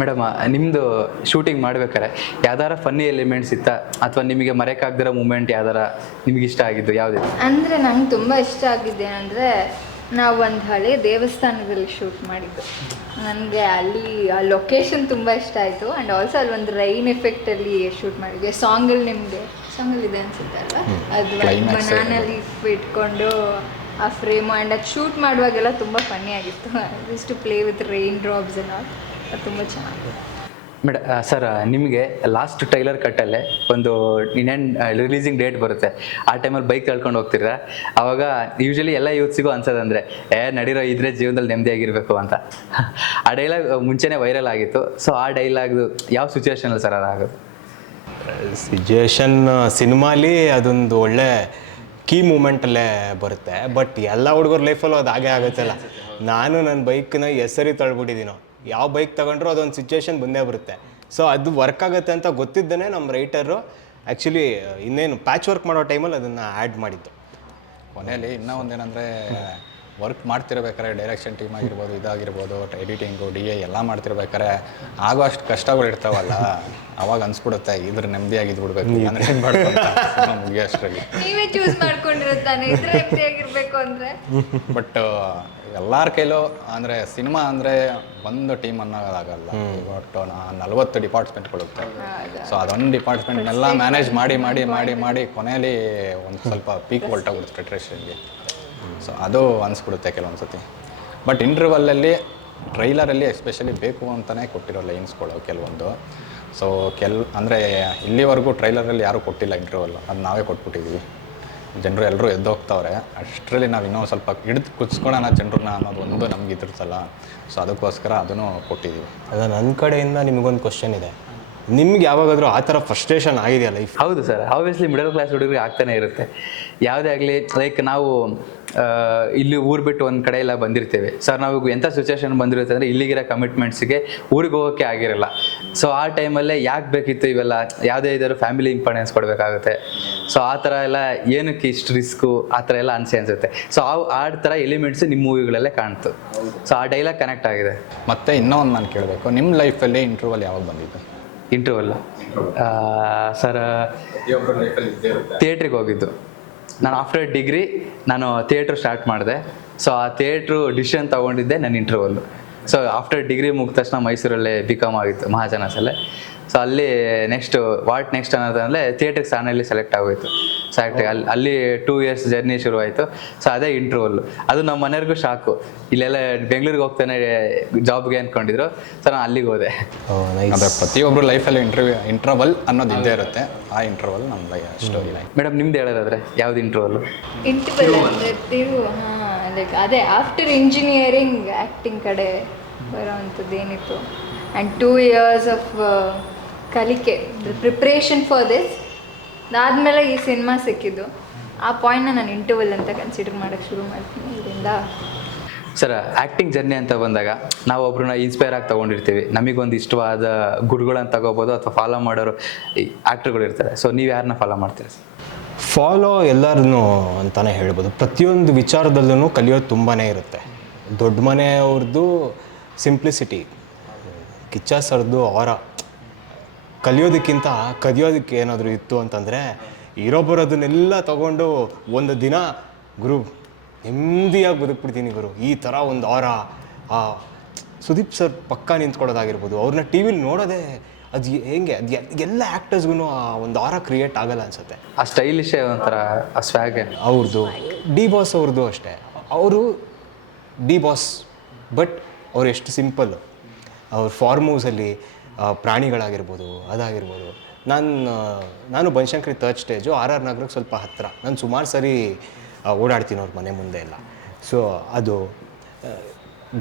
ಮೇಡಮ್ ನಿಮ್ಮದು ಶೂಟಿಂಗ್ ಮಾಡ್ಬೇಕಾರೆ ಯಾವ್ದಾರ ಫನ್ನಿ ಎಲಿಮೆಂಟ್ಸ್ ಇತ್ತಾ? ಅಥವಾ ನಿಮಗೆ ಮರೆಯೋಕ್ಕಾಗ್ದಿರೋ ಮೂಮೆಂಟ್ ಯಾವ್ದಾರ ನಿಮ್ಗೆ ಇಷ್ಟ ಆಗಿದ್ದು ಯಾವ್ದು ಅಂದರೆ ನಂಗೆ ತುಂಬ ಇಷ್ಟ ಆಗಿದೆ ಅಂದರೆ ನಾವು ಒಂದು ಹಳೆ ದೇವಸ್ಥಾನದಲ್ಲಿ ಶೂಟ್ ಮಾಡಿದ್ದು. ನನಗೆ ಅಲ್ಲಿ ಆ ಲೊಕೇಶನ್ ತುಂಬ ಇಷ್ಟ ಆಯಿತು. ಆ್ಯಂಡ್ ಆಲ್ಸೋ ಅಲ್ಲಿ ಒಂದು ರೈನ್ ಎಫೆಕ್ಟಲ್ಲಿ ಶೂಟ್ ಮಾಡಿದ್ವಿ. ಸಾಂಗಲ್ಲಿ ನಿಮಗೆ ಸಾಂಗಲ್ಲಿ ಇದೆ ಅನಿಸುತ್ತೆ ಅಲ್ವಾ? ಅದು ಮನಾನಲ್ಲಿ ಇಟ್ಕೊಂಡು ಆ ಫ್ರೇಮು ಆ್ಯಂಡ್ ಅದು ಶೂಟ್ ಮಾಡುವಾಗೆಲ್ಲ ತುಂಬ ಫನ್ನಿ ಆಗಿತ್ತು. Just to play with rain drops ಎಲ್ಲ ಅದು ತುಂಬ ಚೆನ್ನಾಗಿದೆ. ಮೇಡ ಸರ್ ನಿಮಗೆ ಲಾಸ್ಟ್ ಟೈಲರ್ ಕಟ್ಟಲ್ಲೇ ಒಂದು ಇನ್ನೇನು ರಿಲೀಸಿಂಗ್ ಡೇಟ್ ಬರುತ್ತೆ. ಆ ಟೈಮಲ್ಲಿ ಬೈಕ್ ಕಳ್ಕೊಂಡು ಹೋಗ್ತಿರ ಆವಾಗ ಯೂಶಲಿ ಎಲ್ಲ ಯೂತ್ಸಿಗೂ ಅನ್ಸೋದಂದ್ರೆ ಏ ನಡಿರೋ ಇದ್ರೆ ಜೀವನದಲ್ಲಿ ನೆಮ್ಮದಿಯಾಗಿರ್ಬೇಕು ಅಂತ. ಆ ಡೈಲಾಗ್ ಮುಂಚೆನೇ ವೈರಲ್ ಆಗಿತ್ತು. ಸೊ ಆ ಡೈಲಾಗ್ ಯಾವ ಸಿಚುವೇಶನಲ್ಲಿ ಸರ್ ಅದಾಗೋದು? ಸಿಚುವೇಶನ್ ಸಿನಿಮಾಲಿ ಅದೊಂದು ಒಳ್ಳೆ ಕೀ ಮೂಮೆಂಟಲ್ಲೇ ಬರುತ್ತೆ. ಬಟ್ ಎಲ್ಲ ಹುಡುಗರ ಲೈಫಲ್ಲೂ ಅದು ಹಾಗೆ ಆಗುತ್ತಲ್ಲ. ನಾನು ನನ್ನ ಬೈಕ್ನ ಹೆಸರಿ ತಳ್ಬಿಟ್ಟಿದ್ದೀನೋ. ಯಾವ ಬೈಕ್ ತಗೊಂಡ್ರು ಅದೊಂದು ಸಿಚುವೇಶನ್ ಬಂದೇ ಬರುತ್ತೆ. ಸೊ ಅದು ವರ್ಕ್ ಆಗುತ್ತೆ ಅಂತ ಗೊತ್ತಿದ್ದನೇ ನಮ್ಮ ರೈಟರು ಆ್ಯಕ್ಚುಲಿ ಇನ್ನೇನು ಪ್ಯಾಚ್ ವರ್ಕ್ ಮಾಡೋ ಟೈಮಲ್ಲಿ ಅದನ್ನು ಆ್ಯಡ್ ಮಾಡಿದ್ದು. ಕೊನೆಯಲ್ಲಿ ಇನ್ನೂ ಒಂದೇನಂದರೆ ವರ್ಕ್ ಮಾಡ್ತಿರ್ಬೇಕಾದ್ರೆ ಡೈರೆಕ್ಷನ್ ಟೀಮ್ ಆಗಿರ್ಬೋದು ಇದಾಗಿರ್ಬೋದು ಎಡಿಟಿಂಗು ಡಿ ಎ ಎಲ್ಲ ಮಾಡ್ತಿರ್ಬೇಕಾದ್ರೆ ಆಗೋ ಅಷ್ಟು ಕಷ್ಟಗಳು ಇರ್ತಾವಲ್ಲ ಅವಾಗ ಅನ್ಸ್ಬಿಡುತ್ತೆ ಇದ್ರ ನೆಮ್ಮದಿಯಾಗಿ ಬಿಡ್ಬೇಕು ಅಂದ್ರೆ ಏನು ಮಾಡ್ಕೊಂಡು ಮುಗಿಯೋ ಅಷ್ಟರಲ್ಲಿ. ನೀವೇ ಚೂಸ್ ಮಾಡ್ಕೊಂಡಿರುತ್ತಾನೆ ಇದ್ರೆ ಹೆಮ್ಮೆಯಾಗಿರ್ಬೇಕು ಅಂದರೆ? ಬಟ್ ಎಲ್ಲರ ಕೈಲೂ ಅಂದರೆ ಸಿನಿಮಾ ಅಂದರೆ ಒಂದು ಟೀಮ್ ಅನ್ನೋದಾಗಲ್ಲ. ಒಟ್ಟು ನಲವತ್ತು ಡಿಪಾರ್ಟ್ಮೆಂಟ್ಗಳಿರುತ್ತೆ ಸೊ ಅದೊಂದು ಡಿಪಾರ್ಟ್ಮೆಂಟ್ನೆಲ್ಲ ಮ್ಯಾನೇಜ್ ಮಾಡಿ ಮಾಡಿ ಮಾಡಿ ಮಾಡಿ ಕೊನೆಯಲ್ಲಿ ಒಂದು ಸ್ವಲ್ಪ ಪೀಕ್ ಹೊಲ್ಟೋಗ್ಬಿಡುತ್ತೆ ಟ್ರೆಟ್ರೇಷನ್ಗೆ ಸೊ ಅದು ಅನಿಸ್ಬಿಡುತ್ತೆ ಕೆಲವೊಂದು ಸತಿ ಬಟ್ ಇಂಟರ್ವಲ್ಲಲ್ಲಿ ಟ್ರೈಲರಲ್ಲಿ ಎಸ್ಪೆಷಲಿ ಬೇಕು ಅಂತಲೇ ಕೊಟ್ಟಿರೋ ಲೈನ್ಸ್ಗಳು ಕೆಲವೊಂದು. ಸೊ ಕೆಲ್ ಅಂದರೆ ಇಲ್ಲಿವರೆಗೂ ಟ್ರೈಲರಲ್ಲಿ ಯಾರೂ ಕೊಟ್ಟಿಲ್ಲ ಇಂಟರ್ವಲ್ ಅದು ನಾವೇ ಕೊಟ್ಬಿಟ್ಟಿದ್ದೀವಿ ಜನರು ಎಲ್ಲರೂ ಎದ್ದೋಗ್ತಾವ್ರೆ ಅಷ್ಟರಲ್ಲಿ ನಾವು ಇನ್ನೂ ಸ್ವಲ್ಪ ಹಿಡಿದು ಕುಚ್ಕೊಳ್ಳೋಣ ಜನರನ್ನ ಅನ್ನೋದು ಒಂದು ನಮ್ಗೆ ಇದಿರ್ತಲ್ಲ ಸೊ ಅದಕ್ಕೋಸ್ಕರ ಅದನ್ನು ಕೊಟ್ಟಿದ್ದೀವಿ ಅದ ನನ್ನ ಕಡೆಯಿಂದ ನಿಮಗೊಂದು ಕ್ವಶನ್ ಇದೆ. ನಿಮ್ಗೆ ಯಾವಾಗಾದರೂ ಆ ಥರ ಫ್ರಸ್ಟ್ರೇಷನ್ ಆಗಿದೆಯಾ ಲೈಫ್ ಹೌದು ಸರ್. ಆಬ್ವಿಯಸ್ಲಿ ಮಿಡಲ್ ಕ್ಲಾಸ್ ಹುಡುಗರಿಗೆ ಆಗ್ತಾನೆ ಇರುತ್ತೆ. ಯಾವುದೇ ಆಗಲಿ ಲೈಕ್ ನಾವು ಇಲ್ಲಿ ಊರು ಬಿಟ್ಟು ಒಂದು ಕಡೆ ಎಲ್ಲ ಬಂದಿರ್ತೇವೆ. ಸರ್ ನಾವು ಎಂಥ ಸಿಚುವೇಶನ್ ಬಂದಿರುತ್ತೆ ಅಂದರೆ ಇಲ್ಲಿಗಿರೋ ಕಮಿಟ್ಮೆಂಟ್ಸ್ಗೆ ಊರಿಗೆ ಹೋಗೋಕ್ಕೆ ಆಗಿರಲ್ಲ. ಸೊ ಆ ಟೈಮಲ್ಲೇ ಯಾಕೆ ಬೇಕಿತ್ತು ಇವೆಲ್ಲ? ಯಾವುದೇ ಇದ್ದರೂ ಫ್ಯಾಮಿಲಿ ಇಂಪಾರ್ಟೆನ್ಸ್ ಕೊಡಬೇಕಾಗುತ್ತೆ. ಸೊ ಆ ಥರ ಎಲ್ಲ ಏನಕ್ಕೆ ಇಷ್ಟು ರಿಸ್ಕು ಆ ಥರ ಎಲ್ಲ ಅನಿಸೆ ಅನಿಸುತ್ತೆ. ಸೊ ಆ ಆ ಥರ ಎಲಿಮೆಂಟ್ಸ್ ನಿಮ್ಮ ಮೂವಿಗಳಲ್ಲೇ ಕಾಣ್ತು. ಸೊ ಆ ಡೈಲಾಗ್ ಕನೆಕ್ಟ್ ಆಗಿದೆ. ಮತ್ತೆ ಇನ್ನೂ ಒಂದು ನಾನು ಕೇಳಬೇಕು. ನಿಮ್ಮ ಲೈಫಲ್ಲಿ ಇಂಟರ್ವಲ್ ಯಾವಾಗ ಬಂದಿದ್ದು? ಇಂಟರ್ವಲ್ ಸರ್ ಥಿಯೇಟ್ರಿಗೆ ಹೋಗಿದ್ದು. ನಾನು ಆಫ್ಟರ್ ಡಿಗ್ರಿ ನಾನು ಥಿಯೇಟ್ರ್ ಸ್ಟಾರ್ಟ್ ಮಾಡಿದೆ. ಸೊ ಆ ಥಿಯೇಟ್ರು ಡಿಸಿಷನ್ ತೊಗೊಂಡಿದ್ದೆ ನನ್ನ ಇಂಟರ್ವಲ್ಲು ಸೊ ಆಫ್ಟರ್ ಡಿಗ್ರಿ ಮುಗಿದ ತಕ್ಷಣ ಮೈಸೂರಲ್ಲೇ ಬಿ ಕಾಮ್ ಆಗಿತ್ತು, ಮಹಾಜನಸಲ್ಲೇ. ಸೊ ಅಲ್ಲಿ ನೆಕ್ಸ್ಟ್ ವಾಟ್ ನೆಕ್ಸ್ಟ್ ಅನ್ನೋದಂದ್ರೆ ಥಿಯೇಟರ್ ಸಾನಲ್ಲಿ ಸೆಲೆಕ್ಟ್ ಆಗೋಯ್ತು. ಸೆಲೆಕ್ಟ್ ಅಲ್ಲಿ ಅಲ್ಲಿ ಟೂ ಇಯರ್ಸ್ ಜರ್ನಿ ಶುರುವಾಯಿತು. ಸೊ ಅದೇ ಇಂಟರ್ವಲ್ ಅದು ನಮ್ಮ ಮನೆಯವ್ರಿಗೂ ಶಾಕು ಇಲ್ಲೆಲ್ಲ ಬೆಂಗಳೂರಿಗೆ ಹೋಗ್ತಾನೆ ಜಾಬ್ಗೆ ಅಂದ್ಕೊಂಡಿದ್ರು ಸೊ ನಾನು ಅಲ್ಲಿಗೆ ಹೋದೆ. ಅದೇ ಪ್ರತಿಯೊಬ್ಬರು ಲೈಫಲ್ಲಿ ಇಂಟರ್ವ್ಯೂ ಇಂಟರ್ವಲ್ ಅನ್ನೋದು ಇದ್ದೇ ಇರುತ್ತೆ. ಆ ಇಂಟರ್ವಲ್ ನಮ್ಮ ಸ್ಟೋರಿ ಲೈನ್ ಮೇಡಮ್ ನಿಮ್ದು ಹೇಳೋದಾದ್ರೆ ಯಾವ್ದು ಇಂಟರ್ವಲ್ ಇಂಟರ್ವಲ್ ಅಂದರೆ ತಿರು ಹಾಂ ಲೈಕ್ ಅದೇ ಆಫ್ಟರ್ ಇಂಜಿನಿಯರಿಂಗ್ ಆ್ಯಕ್ಟಿಂಗ್ ಕಡೆ ಬರೋವಂಥದ್ದು ಏನಿತ್ತು. ಆ್ಯಂಡ್ ಟೂ ಇಯರ್ಸ್ ಆಫ್ ಕಲಿಕೆ ಪ್ರಿಪ್ರೇಷನ್ ಫಾರ್ ದಿಸ್ ಅದಾದಮೇಲೆ ಈ ಸಿನಿಮಾ ಸಿಕ್ಕಿದ್ದು. ಆ ಪಾಯಿಂಟ್ನ ನಾನು ಇಂಟರ್ವಲ್ ಅಂತ ಕನ್ಸಿಡರ್ ಮಾಡೋಕ್ಕೆ ಶುರು ಮಾಡ್ತೀನಿ ಇದರಿಂದ ಸರ್ ಆ್ಯಕ್ಟಿಂಗ್ ಜರ್ನಿ ಅಂತ ಬಂದಾಗ ನಾವು ಒಬ್ರನ್ನ ಇನ್ಸ್ಪೈರ್ ಆಗಿ ತೊಗೊಂಡಿರ್ತೀವಿ. ನಮಗೊಂದು ಇಷ್ಟವಾದ ಗುರುಗಳನ್ನು ತಗೋಬೋದು ಅಥವಾ ಫಾಲೋ ಮಾಡೋರು ಆ್ಯಕ್ಟ್ರುಗಳು ಇರ್ತಾರೆ. ಸೊ ನೀವು ಯಾರನ್ನ ಫಾಲೋ ಮಾಡ್ತೀರಾ ಸರ್ ಫಾಲೋ ಎಲ್ಲರನ್ನೂ ಅಂತಾನೆ ಹೇಳ್ಬೋದು. ಪ್ರತಿಯೊಂದು ವಿಚಾರದಲ್ಲೂ ಕಲಿಯೋದು ತುಂಬಾ ಇರುತ್ತೆ. ದೊಡ್ಡ ಮನೆಯವ್ರದ್ದು ಸಿಂಪ್ಲಿಸಿಟಿ ಕಿಚ್ಚ ಸರ್ದು ಅವರ ಕಲಿಯೋದಕ್ಕಿಂತ ಕದಿಯೋದಕ್ಕೆ ಏನಾದರೂ ಇತ್ತು ಅಂತಂದರೆ ಇರೋ ಬರೋದನ್ನೆಲ್ಲ ತಗೊಂಡು ಒಂದು ದಿನ ಗುರು ನೆಮ್ಮದಿಯಾಗಿ ಬದುಕ್ಬಿಡ್ತೀನಿ ಗುರು. ಈ ಥರ ಒಂದು ಅವರ ಆ ಸುದೀಪ್ ಸರ್ ಪಕ್ಕ ನಿಂತ್ಕೊಳ್ಳೋದಾಗಿರ್ಬೋದು. ಅವ್ರನ್ನ ಟಿ ವಿಲಿ ನೋಡೋದೇ ಅದು ಹೆಂಗೆ? ಅದು ಎಲ್ಲ ಆ್ಯಕ್ಟರ್ಸ್ಗೂ ಆ ಒಂದು ಆರ ಕ್ರಿಯೇಟ್ ಆಗಲ್ಲ ಅನ್ಸುತ್ತೆ. ಆ ಸ್ಟೈಲಿಶೇ ಒಂಥರ ಆ ಸ್ವ್ಯಾಗ್ ಅವ್ರದ್ದು ಡಿ ಬಾಸ್ ಅವ್ರದ್ದು ಅಷ್ಟೇ. ಅವರು ಡಿ ಬಾಸ್ ಬಟ್ ಅವ್ರು ಎಷ್ಟು ಸಿಂಪಲ್ ಅವ್ರ ಫಾರ್ಮ್ ಹೌಸಲ್ಲಿ ಪ್ರಾಣಿಗಳಾಗಿರ್ಬೋದು ಅದಾಗಿರ್ಬೋದು. ನಾನು ನಾನು Banashankari third stage R R ನಗರಕ್ಕೆ ಸ್ವಲ್ಪ ಹತ್ತಿರ ನಾನು ಸುಮಾರು ಸರಿ ಓಡಾಡ್ತೀನಿ ಅವ್ರ ಮನೆ ಮುಂದೆ ಎಲ್ಲ. ಸೊ ಅದು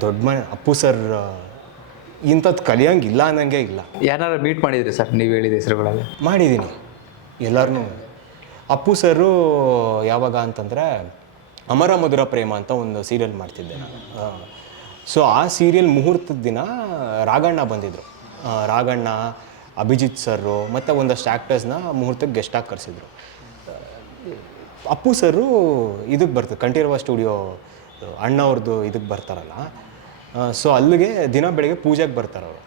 ದೊಡ್ಡ ಮನೆ ಅಪ್ಪು ಸರ್ ಇಂಥದ್ದು ಕಲಿಯೋಂಗಿಲ್ಲ ಅನ್ನಂಗೆ ಇಲ್ಲ. ಯಾರು ಮೀಟ್ ಮಾಡಿದ್ರಿ ಸರ್? ನೀವು ಹೇಳಿದ ಹೆಸರುಗಳಲ್ಲಿ. ಮಾಡಿದ್ದೀನಿ ಎಲ್ಲರನ್ನೂ ಅಪ್ಪು ಸರು ಯಾವಾಗ ಅಂತಂದರೆ ಅಮರ ಮಧುರ ಪ್ರೇಮ ಅಂತ ಒಂದು ಸೀರಿಯಲ್ ಮಾಡ್ತಿದ್ದೆ ನಾನು. ಸೊ ಆ ಸೀರಿಯಲ್ ಮುಹೂರ್ತದ ದಿನ ರಾಗಣ್ಣ ಬಂದಿದ್ದರು ರಾಘಣ್ಣ ಅಭಿಜಿತ್ ಸರ್ರು ಮತ್ತು ಒಂದಷ್ಟು ಆ್ಯಕ್ಟರ್ಸ್ನ ಮುಹೂರ್ತಕ್ಕೆ ಗೆಸ್ಟಾಗಿ ಕರೆಸಿದ್ರು. ಅಪ್ಪು ಸರ್ರು ಇದಕ್ಕೆ ಬರ್ತದೆ ಕಂಠೀರವ ಸ್ಟುಡಿಯೋ ಅಣ್ಣ ಅವ್ರದ್ದು ಇದಕ್ಕೆ ಬರ್ತಾರಲ್ಲ. ಸೊ ಅಲ್ಲಿಗೆ ದಿನ ಬೆಳಗ್ಗೆ ಪೂಜೆಗೆ ಬರ್ತಾರೆ ಅವರು.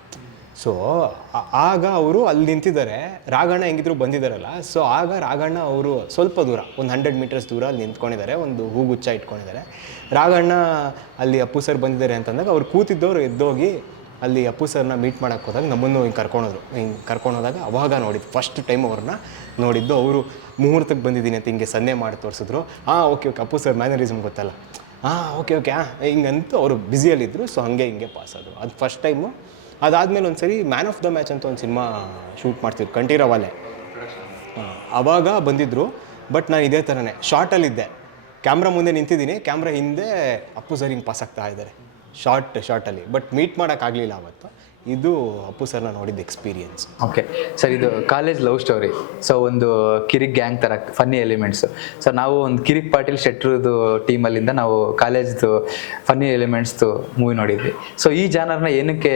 ಸೊ ಆಗ ಅವರು ಅಲ್ಲಿ ನಿಂತಿದ್ದಾರೆ. ರಾಘಣ್ಣ ಹೆಂಗಿದ್ರು ಬಂದಿದ್ದಾರಲ್ಲ ಸೊ ಆಗ ರಾಘಣ್ಣ ಅವರು ಸ್ವಲ್ಪ ದೂರ, ಒಂದು ಹಂಡ್ರೆಡ್ ಮೀಟರ್ಸ್ ದೂರ ಅಲ್ಲಿ ನಿಂತ್ಕೊಂಡಿದ್ದಾರೆ, ಒಂದು ಹೂಗುಚ್ಚ ಇಟ್ಕೊಂಡಿದ್ದಾರೆ. ರಾಘಣ್ಣ ಅಲ್ಲಿ ಅಪ್ಪು ಸರ್ ಬಂದಿದ್ದಾರೆ ಅಂತಂದಾಗ ಅವ್ರು ಕೂತಿದ್ದವರು ಎದ್ದೋಗಿ ಅಲ್ಲಿ ಅಪ್ಪು ಸರ್ನ ಮೀಟ್ ಮಾಡೋಕ್ಕೆ ಹೋದಾಗ ನಮ್ಮನ್ನು ಹಿಂಗೆ ಕರ್ಕೊಂಡೋದ್ರು. ಹಿಂಗೆ ಕರ್ಕೊಂಡೋದಾಗ ಅವಾಗ ನೋಡಿದ್ದು ಫಸ್ಟ್ ಟೈಮ್ ಅವ್ರನ್ನ ನೋಡಿದ್ದು. ಅವರು ಮುಹೂರ್ತಕ್ಕೆ ಬಂದಿದ್ದೀನಿ ಅಂತ ಹಿಂಗೆ ಸನ್ನೆ ಮಾಡಿ ತೋರಿಸಿದ್ರು. ಹಾಂ okay okay Appu sir mannerism ಗೊತ್ತಲ್ಲ. ಹಾಂ ಓಕೆ ಓಕೆ ಹಾಂ ಹಿಂಗಂತೂ ಅವರು ಬ್ಯುಸಿಯಲ್ಲಿದ್ದರು ಸೊ ಹಾಗೆ ಹಿಂಗೆ ಪಾಸ್ ಆದರು. ಅದು ಫಸ್ಟ್ ಟೈಮು ಅದಾದಮೇಲೆ ಒಂದು ಸರಿ ಮ್ಯಾನ್ ಆಫ್ ದ ಮ್ಯಾಚ್ ಅಂತ ಒಂದು ಸಿನಿಮಾ ಶೂಟ್ ಮಾಡ್ತಿದ್ರು ಕಂಠೀರವಾಲೆ ಅವಾಗ ಬಂದಿದ್ದರು ಬಟ್ ನಾನು ಇದೇ ಥರನೇ ಶಾರ್ಟಲ್ಲಿದ್ದೆ ಕ್ಯಾಮ್ರಾ ಮುಂದೆ ನಿಂತಿದ್ದೀನಿ. ಕ್ಯಾಮ್ರಾ ಹಿಂದೆ ಅಪ್ಪು ಸರ್ ಹಿಂಗೆ ಪಾಸ್ ಆಗ್ತಾ ಇದ್ದಾರೆ. ಶಾರ್ಟ್ ಶಾರ್ಟಲ್ಲಿ ಬಟ್ ಮೀಟ್ ಮಾಡೋಕ್ಕಾಗಲಿಲ್ಲ ಅವತ್ತು. ಇದು ಅಪ್ಪು ಸರ್ನ ನೋಡಿದ ಎಕ್ಸ್ಪೀರಿಯನ್ಸ್ ಓಕೆ ಸರ್ ಇದು ಕಾಲೇಜ್ ಲವ್ ಸ್ಟೋರಿ ಸೊ ಒಂದು ಕಿರಿಕ್ ಗ್ಯಾಂಗ್ ಥರ ಫನ್ನಿ ಎಲಿಮೆಂಟ್ಸ್ ಸೊ ನಾವು ಒಂದು ಕಿರಿಕ್ ಪಾಟೀಲ್ ಶೆಟ್ರದ್ದು ಟೀಮಲ್ಲಿಂದ ನಾವು ಕಾಲೇಜ್ದು ಫನ್ನಿ ಎಲಿಮೆಂಟ್ಸ್ದು ಮೂವಿ ನೋಡಿದ್ವಿ. ಸೊ ಈ ಜಾನರ್ನ ಏನಕ್ಕೆ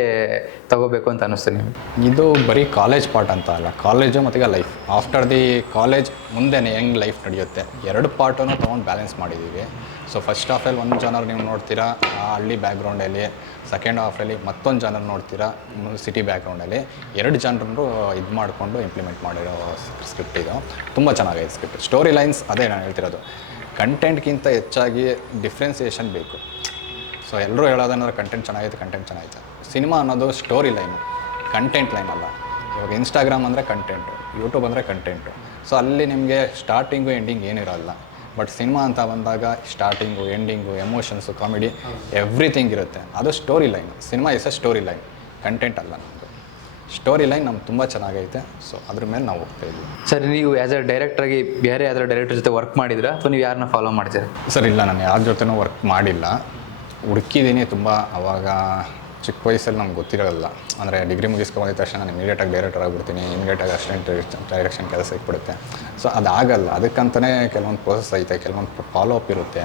ತಗೋಬೇಕು ಅಂತ ಅನ್ನಿಸ್ತು ನಿಮಗೆ? ಇದು ಬರೀ ಕಾಲೇಜ್ ಪಾರ್ಟ್ ಅಂತ ಅಲ್ಲ. ಕಾಲೇಜು ಮತ್ತು ಲೈಫ್ ಆಫ್ಟರ್ ದಿ ಕಾಲೇಜ್ ಮುಂದೆ ಹೆಂಗೆ ಲೈಫ್ ನಡೆಯುತ್ತೆ? ಎರಡು ಪಾರ್ಟನ್ನು ತೊಗೊಂಡು ಬ್ಯಾಲೆನ್ಸ್ ಮಾಡಿದ್ದೀವಿ. ಸೊ ಫಸ್ಟ್ ಹಾಫಲ್ಲಿ ಒಂದು ಜಾನರ್ ನೀವು ನೋಡ್ತೀರಾ ಹಳ್ಳಿ ಬ್ಯಾಕ್ಗ್ರೌಂಡಲ್ಲಿ ಸೆಕೆಂಡ್ ಹಾಫಲ್ಲಿ ಮತ್ತೊಂದು ಜಾನರ್ ನೋಡ್ತೀರಾ ಸಿಟಿ ಬ್ಯಾಕ್ಗ್ರೌಂಡಲ್ಲಿ ಎರಡು ಜಾನರು ಇದು ಮಾಡಿಕೊಂಡು ಇಂಪ್ಲಿಮೆಂಟ್ ಮಾಡಿರೋ ಸ್ಕ್ರಿಪ್ಟ್ ಇದು. ತುಂಬ ಚೆನ್ನಾಗಿದೆ ಸ್ಕ್ರಿಪ್ಟ್ ಸ್ಟೋರಿ ಲೈನ್ಸ್ ಅದೇ ನಾನು ಹೇಳ್ತಿರೋದು. ಕಂಟೆಂಟ್ಗಿಂತ ಹೆಚ್ಚಾಗಿ ಡಿಫ್ರೆನ್ಸಿಯೇಷನ್ ಬೇಕು. ಸೊ ಎಲ್ಲರೂ ಹೇಳೋದಂದ್ರೆ ಕಂಟೆಂಟ್ ಚೆನ್ನಾಗೈತೆ ಕಂಟೆಂಟ್ ಚೆನ್ನಾಗೈತೆ. ಸಿನಿಮಾ ಅನ್ನೋದು ಸ್ಟೋರಿ ಲೈನು ಕಂಟೆಂಟ್ ಲೈನ್ ಅಲ್ಲ. ಇವಾಗ ಇನ್ಸ್ಟಾಗ್ರಾಮ್ ಅಂದರೆ ಕಂಟೆಂಟು ಯೂಟ್ಯೂಬ್ ಅಂದರೆ ಕಂಟೆಂಟು ಸೊ ಅಲ್ಲಿ ನಿಮಗೆ ಸ್ಟಾರ್ಟಿಂಗು ಎಂಡಿಂಗ್ ಏನಿರಲ್ಲ. ಬಟ್ ಸಿನಿಮಾ ಅಂತ ಬಂದಾಗ starting ending emotions comedy everything ಇರುತ್ತೆ. ಅದು story line. Cinema is a story line. Content ಅಲ್ಲ ನಮ್ಮದು ಸ್ಟೋರಿ ಲೈನ್ ನಮ್ಗೆ ತುಂಬ ಚೆನ್ನಾಗೈತೆ. ಸೊ ಅದ್ರ ಮೇಲೆ ನಾವು ಹೋಗ್ತಾ ಇದ್ವಿ ಸರ್ ನೀವು ಆ್ಯಸ್ ಅ ಡೈರೆಕ್ಟ್ರಾಗಿ ಬೇರೆ ಯಾವ್ದಾರ ಡೈರೆಕ್ಟರ್ ಜೊತೆ ವರ್ಕ್ ಮಾಡಿದ್ರೆ? ಅಥವಾ ನೀವು ಯಾರನ್ನ ಫಾಲೋ ಮಾಡ್ತೀರಾ? ಸರ್ ಇಲ್ಲ ನಾನು ಯಾರ ಜೊತೆನೂ ವರ್ಕ್ ಮಾಡಿಲ್ಲ. ಹುಡುಕಿದ್ದೀನಿ ತುಂಬ. ಅವಾಗ ಚಿಕ್ಕ ವಯಸ್ಸಲ್ಲಿ ನಮ್ಗೆ ಗೊತ್ತಿರೋಲ್ಲ. ಅಂದರೆ ಡಿಗ್ರಿ ಮುಗಿಸ್ಕೊಂಡಿದ ತಕ್ಷಣ ನಾನು ಇಮಿಡಿಯೇಟಾಗಿ ಡೈರೆಕ್ಟರ್ ಆಗಿಬಿಡ್ತೀನಿ ಇಮಿಡಿಯೇಟಾಗಿ ಅಸಿಸ್ಟೆಂಟ್ ಡೈರೆಕ್ಷನ್ ಕೆಲಸ ಇಟ್ಬಿಡುತ್ತೆ ಸೊ ಅದಾಗಲ್ಲ. ಅದಕ್ಕಂತಲೇ ಕೆಲವೊಂದು ಪ್ರೋಸೆಸ್ ಐತೆ, ಕೆಲವೊಂದು ಫಾಲೋ ಅಪ್ ಇರುತ್ತೆ.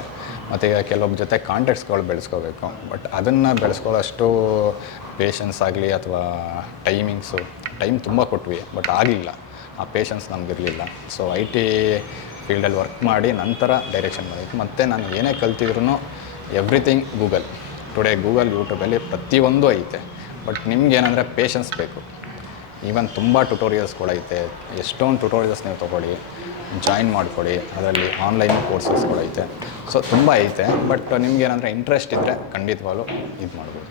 ಮತ್ತು ಕೆಲವೊಬ್ಬ ಜೊತೆ ಕಾಂಟ್ಯಾಕ್ಟ್ಸ್ಗಳು ಬೆಳೆಸ್ಕೋಬೇಕು. ಬಟ್ ಅದನ್ನು ಬೆಳೆಸ್ಕೊಳ್ಳೋಷ್ಟು ಪೇಷನ್ಸ್ ಆಗಲಿ ಅಥವಾ ಟೈಮಿಂಗ್ಸು ಟೈಮ್ ತುಂಬ ಕೊಟ್ವಿ. ಬಟ್ ಆಗಲಿಲ್ಲ. ಆ ಪೇಷನ್ಸ್ ನಮಗಿರಲಿಲ್ಲ. ಸೊ ಐ ಟಿ ಫೀಲ್ಡಲ್ಲಿ ವರ್ಕ್ ಮಾಡಿ ನಂತರ ಡೈರೆಕ್ಷನ್ ಮಾಡಿದ್ವಿ ಮತ್ತು ನಾನು ಏನೇ ಕಲ್ತಿದ್ರು ಎವ್ರಿಥಿಂಗ್ ಗೂಗಲ್ ಟುಡೇ ಗೂಗಲ್ ಯೂಟ್ಯೂಬಲ್ಲಿ ಪ್ರತಿಯೊಂದು ಐತೆ. ಬಟ್ ನಿಮ್ಗೇನಂದರೆ ಪೇಷನ್ಸ್ ಬೇಕು. ಈವನ್ ತುಂಬ ಟ್ಯುಟೋರಿಯಲ್ಸ್ಗಳೈತೆ ಎಷ್ಟೊಂದು ಟ್ಯುಟೋರಿಯಲ್ಸ್ ನೀವು ತೊಗೊಳ್ಳಿ ಜಾಯಿನ್ ಮಾಡ್ಕೊಳ್ಳಿ. ಅದರಲ್ಲಿ ಆನ್ಲೈನ್ ಕೋರ್ಸಸ್ಗಳೈತೆ ಸೊ ತುಂಬ ಐತೆ. ಬಟ್ ನಿಮ್ಗೇನಂದರೆ ಇಂಟ್ರೆಸ್ಟ್ ಇದ್ದರೆ ಖಂಡಿತವಾಗ್ಲೂ ಇದು ಮಾಡ್ಬೋದು.